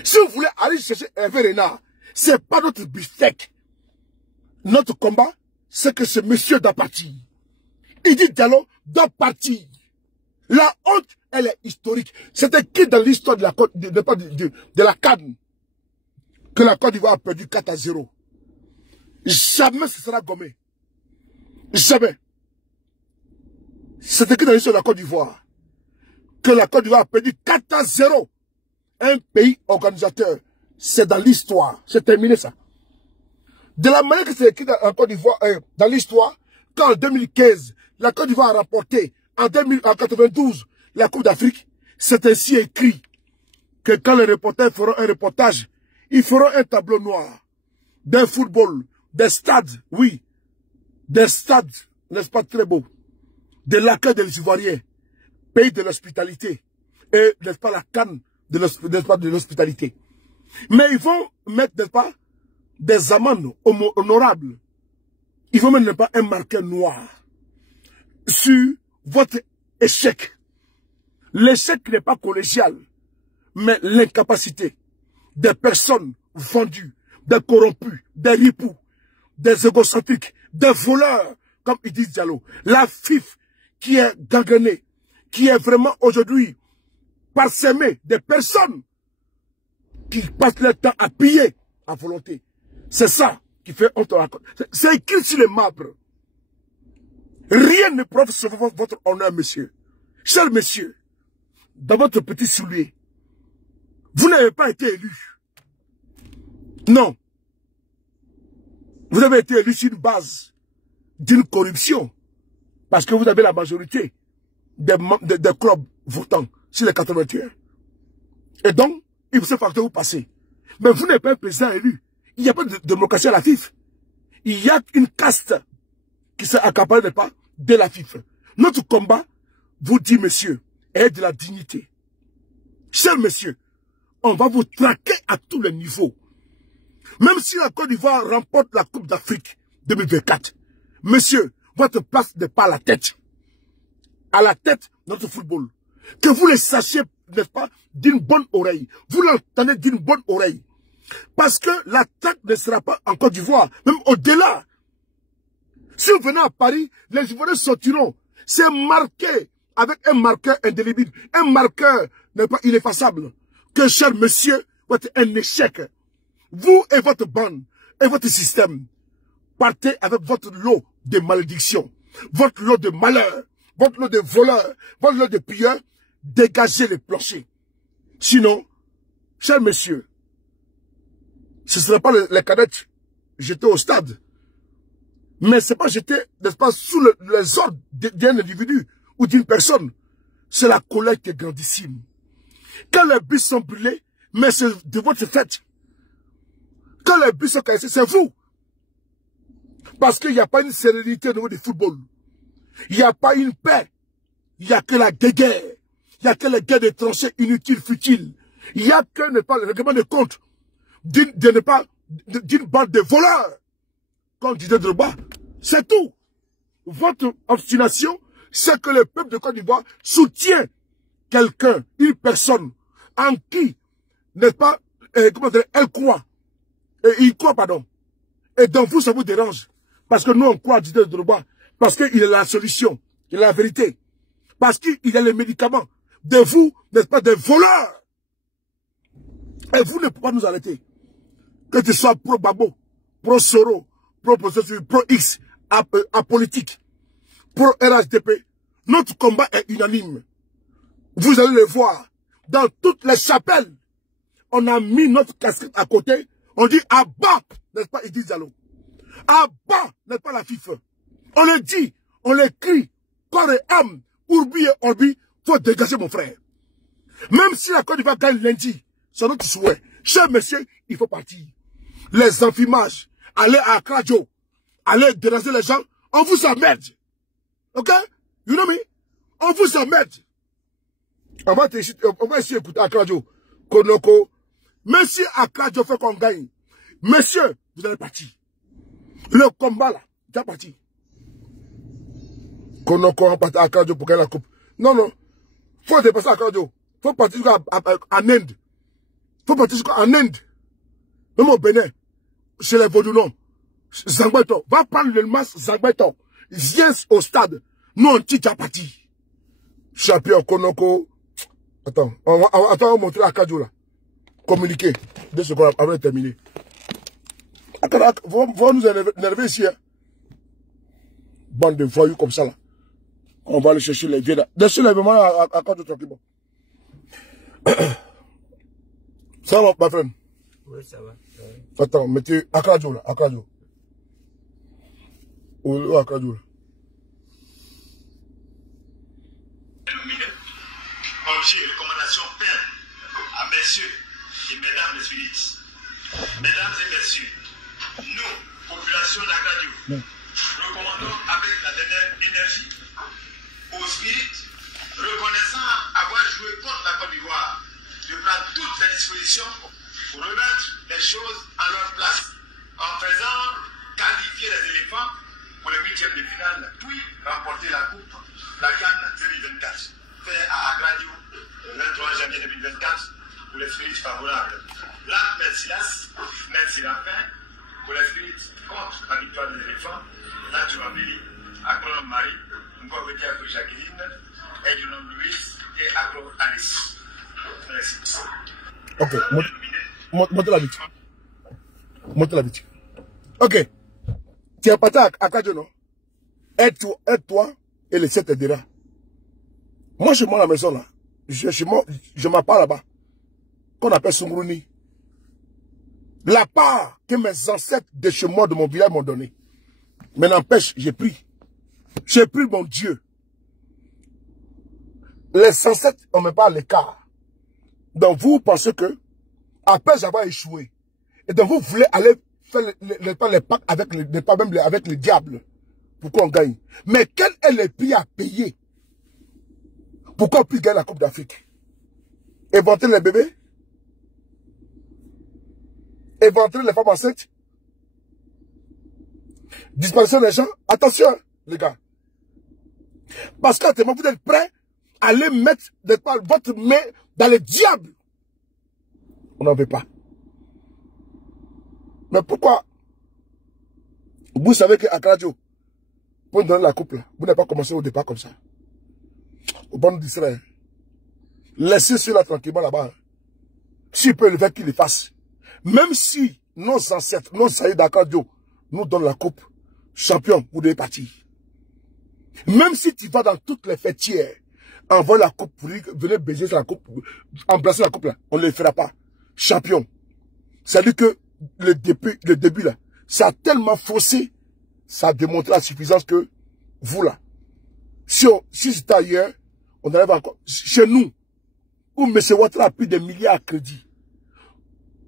Si vous voulez aller chercher Hervé Renard, c'est pas notre bifteck. Notre combat, c'est que ce monsieur doit partir. Il dit Diallo doit partir. La honte, elle est historique. C'est écrit dans l'histoire de la CAN que la Côte d'Ivoire a perdu 4-0. Jamais ce sera gommé. Jamais. C'est écrit dans l'histoire de la Côte d'Ivoire que la Côte d'Ivoire a perdu 4-0. Un pays organisateur. C'est dans l'histoire. C'est terminé ça. De la manière que c'est écrit en Côte d'Ivoire, dans l'histoire, quand en 2015, la Côte d'Ivoire a remporté en 92 la Coupe d'Afrique, c'est ainsi écrit que quand les reporters feront un reportage, ils feront un tableau noir d'un football, des stades, oui, des stades, n'est-ce pas très beau, de l'accueil des Ivoiriens, pays de l'hospitalité, et n'est-ce pas la canne de l'hospitalité. Mais ils vont mettre, n'est-ce pas, des amendes honorables. Ils vont mettre, n'est-ce pas, un marqueur noir sur votre échec. L'échec n'est pas collégial, mais l'incapacité des personnes vendues, des corrompus, des ripoux, des égocentriques, des voleurs, comme il dit Diallo. La FIF qui est gangrenée, qui est vraiment aujourd'hui parsemée des personnes qui passent leur temps à piller à volonté. C'est ça qui fait honte. C'est écrit sur les marbres. Rien ne prouve sur votre honneur, monsieur. Cher monsieur, dans votre petit soulier, vous n'avez pas été élu. Non. Vous avez été élu sur une base d'une corruption. Parce que vous avez la majorité des clubs votants sur les 81. Et donc, il faut se faire que vous passez. Mais vous n'êtes pas un président élu. Il n'y a pas de démocratie à la FIFA. Il y a une caste qui s'est accaparée de la FIFA. Notre combat, vous dit, monsieur, est de la dignité. Cher monsieur, on va vous traquer à tous les niveaux. Même si la Côte d'Ivoire remporte la Coupe d'Afrique 2024, monsieur, votre place n'est pas à la tête. À la tête de notre football. Que vous le sachiez, n'est-ce pas, d'une bonne oreille. Vous l'entendez d'une bonne oreille. Parce que l'attaque ne sera pas en Côte d'Ivoire, même au-delà. Si vous venez à Paris, les Ivoiriens sortiront. C'est marqué avec un marqueur indélébile, un marqueur n'est pas ineffaçable. Que, cher monsieur, vous êtes un échec. Vous et votre bande et votre système, partez avec votre lot de malédictions, votre lot de malheurs, votre lot de voleurs, votre lot de pilleurs, dégagez les planchers. Sinon, cher monsieur, ce ne serait pas les cadets jetés au stade. Mais ce n'est pas jeté, n'est-ce pas, sous les ordres d'un individu ou d'une personne. C'est la colère qui est grandissime. Quand les bus sont brûlés, mais c'est de votre fait. Quand les bus sont cassés, c'est vous. Parce qu'il n'y a pas une sérénité au niveau du football. Il n'y a pas une paix. Il n'y a que la guerre. Il n'y a que les guerres de tranchées inutiles, futiles. Il n'y a que, n'est pas, le règlement de compte d'une bande de voleurs. Comme disait Drogba, c'est tout. Votre obstination, c'est que le peuple de Côte d'Ivoire soutient quelqu'un, une personne, en qui, n'est-ce pas, comment dire, elle croit. Il croit, pardon. Et donc vous, ça vous dérange. Parce que nous, on croit à Didier Drogba. Parce qu'il est la solution. Il est la vérité. Parce qu'il a les médicaments. De vous, n'est-ce pas, des voleurs. Et vous ne pouvez pas nous arrêter. Que tu sois pro-Babo, pro-Soro, pro-X, apolitique, pro-RHDP. Notre combat est unanime. Vous allez le voir. Dans toutes les chapelles, on a mis notre casquette à côté. On dit à bas, n'est-ce pas, Idi Diallo. À bas, n'est-ce pas, la FIFA. On le dit, on le crie, corps et âme, Urbi et Orbi, faut dégager mon frère. Même si la Côte d'Ivoire gagne lundi, c'est notre souhait. Cher monsieur, il faut partir. Les enfumages, aller à Kradjo, aller déranger les gens, on vous emmerde. Ok? You know me? On vous emmerde. On va essayer d'écouter Akradio. Konoko. Même si Akradio fait qu'on gagne, monsieur, vous allez partir. Le combat là, déjà parti. Konoko, on part à Akradio pour gagner la coupe. Non, non. Faut dépasser Akradio. Faut partir en Inde. Faut partir en Inde. Même au Bénin. Chez les Vaudounon. Zangbeto. Va prendre le masque Zangbeto. Viens au stade. Nous, on tire déjà parti. Champion Konoko. Attends, on va montrer à Kadio là. Communiquer. 2 secondes avant de terminer. Vous nous énerver ici. Hein? Bande de voyous comme ça là. On va aller chercher les vieux là. Dessus l'événement à Kadio tranquillement. Ça va, ma frère? Oui, ça va. Attends, mettez à Kadio là. À Kadio. Où à Kadio là? Objet et recommandation pleine à messieurs et mesdames les spirites. Mesdames et messieurs, nous, population d'Akradio, recommandons avec la dernière énergie aux spirites, reconnaissant avoir joué contre la Côte d'Ivoire, de prendre toutes les dispositions pour remettre les choses à leur place, en faisant qualifier les éléphants pour les 8e de finale, puis remporter la coupe, la CAN 2024. Fait à Akradio le 23 janvier 2024 pour les spirites favorables. Là, Mercilas, merci la fin pour les spirites contre la victoire des éléphants. Là, tu vas venir Agro Marie, Ngor Agro Jacqueline, Edulon Louise et Agro Alice. Merci. Ok, montez la vite. Montez la vite. Ok. Tu es parti à Akradio, non? Aide-toi et le 7 aidera. Moi, chez moi, à la maison, là, je m'appelle là-bas, qu'on appelle Sumruni. La part que mes ancêtres de chez moi, de mon village, m'ont donné. Mais n'empêche, j'ai pris. J'ai pris mon Dieu. Les ancêtres, on ne met pas à l'écart. Donc, vous pensez que, après avoir échoué, et donc vous voulez aller faire les pactes avec le diable, pour qu'on gagne. Mais quel est le prix à payer? Pourquoi on puisse gagner la Coupe d'Afrique? Éventrer les bébés? Éventrer les femmes enceintes? Disparition des gens? Attention, les gars. Parce que vous êtes prêts à aller mettre votre main dans le diable. On n'en veut pas. Mais pourquoi? Vous savez qu'à Akradio, pour nous donner la coupe, là, vous n'avez pas commencé au départ comme ça. Au bon d'Israël. Laissez ceux-là tranquillement là-bas. S'il peut le faire, qu'il le fasse. Même si nos ancêtres, nos saïds d'Akradio nous donnent la coupe, champion, vous devez partir. Même si tu vas dans toutes les fêtières, envoie la coupe pour lui, venez baiser la coupe, embrasser la coupe là, on ne le fera pas. Champion. C'est-à-dire que le début là, ça a tellement faussé, ça a démontré la suffisance que vous là, si c'était ailleurs, on arrive encore, chez nous, où M. Ouattara a pris des milliards à crédit,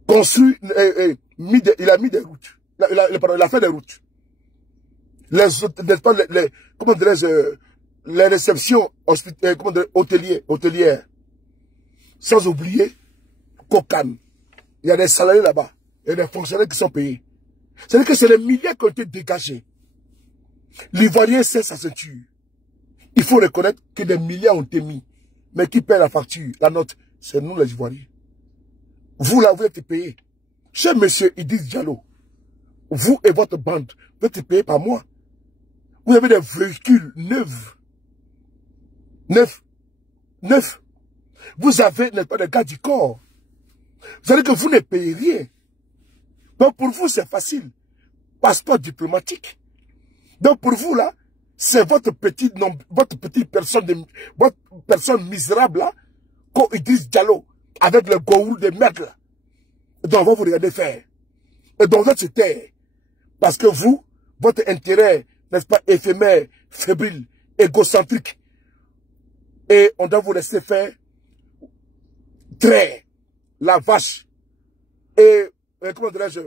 construit, il a mis des routes, il a fait des routes. Comment dirais-je, les réceptions hôtelières, sans oublier Kokan. Il y a des salariés là-bas, il y a des fonctionnaires qui sont payés. C'est-à-dire que c'est les milliards qui ont été dégagés. L'Ivoirien sait sa ceinture. Il faut reconnaître que des milliards ont été mis. Mais qui paie la facture, la note, c'est nous les Ivoiriens. Vous là, vous êtes payés. Chez monsieur Idriss Diallo, vous et votre bande, vous êtes payés par mois. Vous avez des véhicules neufs. Neufs. Vous avez, n'est-ce pas, des gars du corps. Vous savez que vous ne payez rien. Donc pour vous, c'est facile. Passeport diplomatique. Donc pour vous, là, c'est votre petite personne misérable, là, qu'on Idriss Diallo, avec le gourou de merde, là. Donc on va vous regarder faire. Et donc vous êtes se taire. Parce que vous, votre intérêt, n'est-ce pas, éphémère, fébrile, égocentrique. Et on doit vous laisser faire traire la vache. Et comment dirais-je,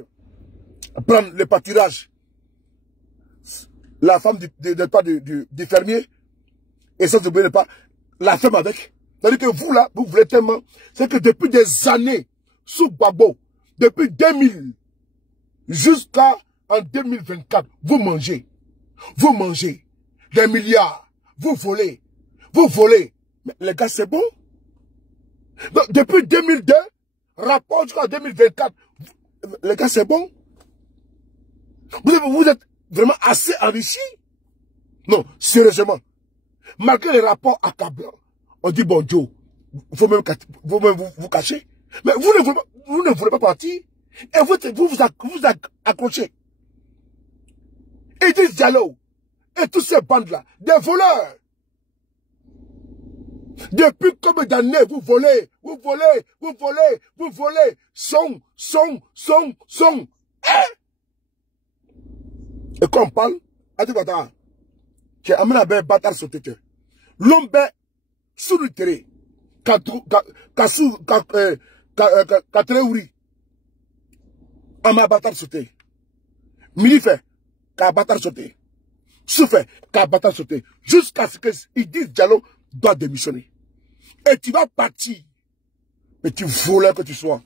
prendre le pâturage. la femme du fermier, et sans oublier pas la femme avec. C'est-à-dire que vous là, vous voulez tellement, c'est que depuis des années, sous Gbagbo, depuis 2000 jusqu'en 2024, vous mangez des milliards, vous volez. Mais les gars, c'est bon. Donc, depuis 2002, rapport jusqu'en 2024, les gars, c'est bon. Vous êtes vraiment assez enrichis? Non, sérieusement. Malgré les rapports accablants, on dit, bon, Joe, il faut même vous cacher. Mais vous ne voulez pas partir. Et vous accrochez. Idriss Diallo et tous ces bandes-là, des voleurs. Depuis combien d'années vous volez. Son. Et quand on parle, tu as amené un bâtard sur tes cœurs. L'homme sous le terrain, Katreouri, un bâtard sauté. Mili fait, qu'un bâtard sauté. Souffert, qu'un bâtard sauté. Jusqu'à ce qu'ils disent Diallo doit démissionner. Et tu vas partir. Petit voleur que tu sois.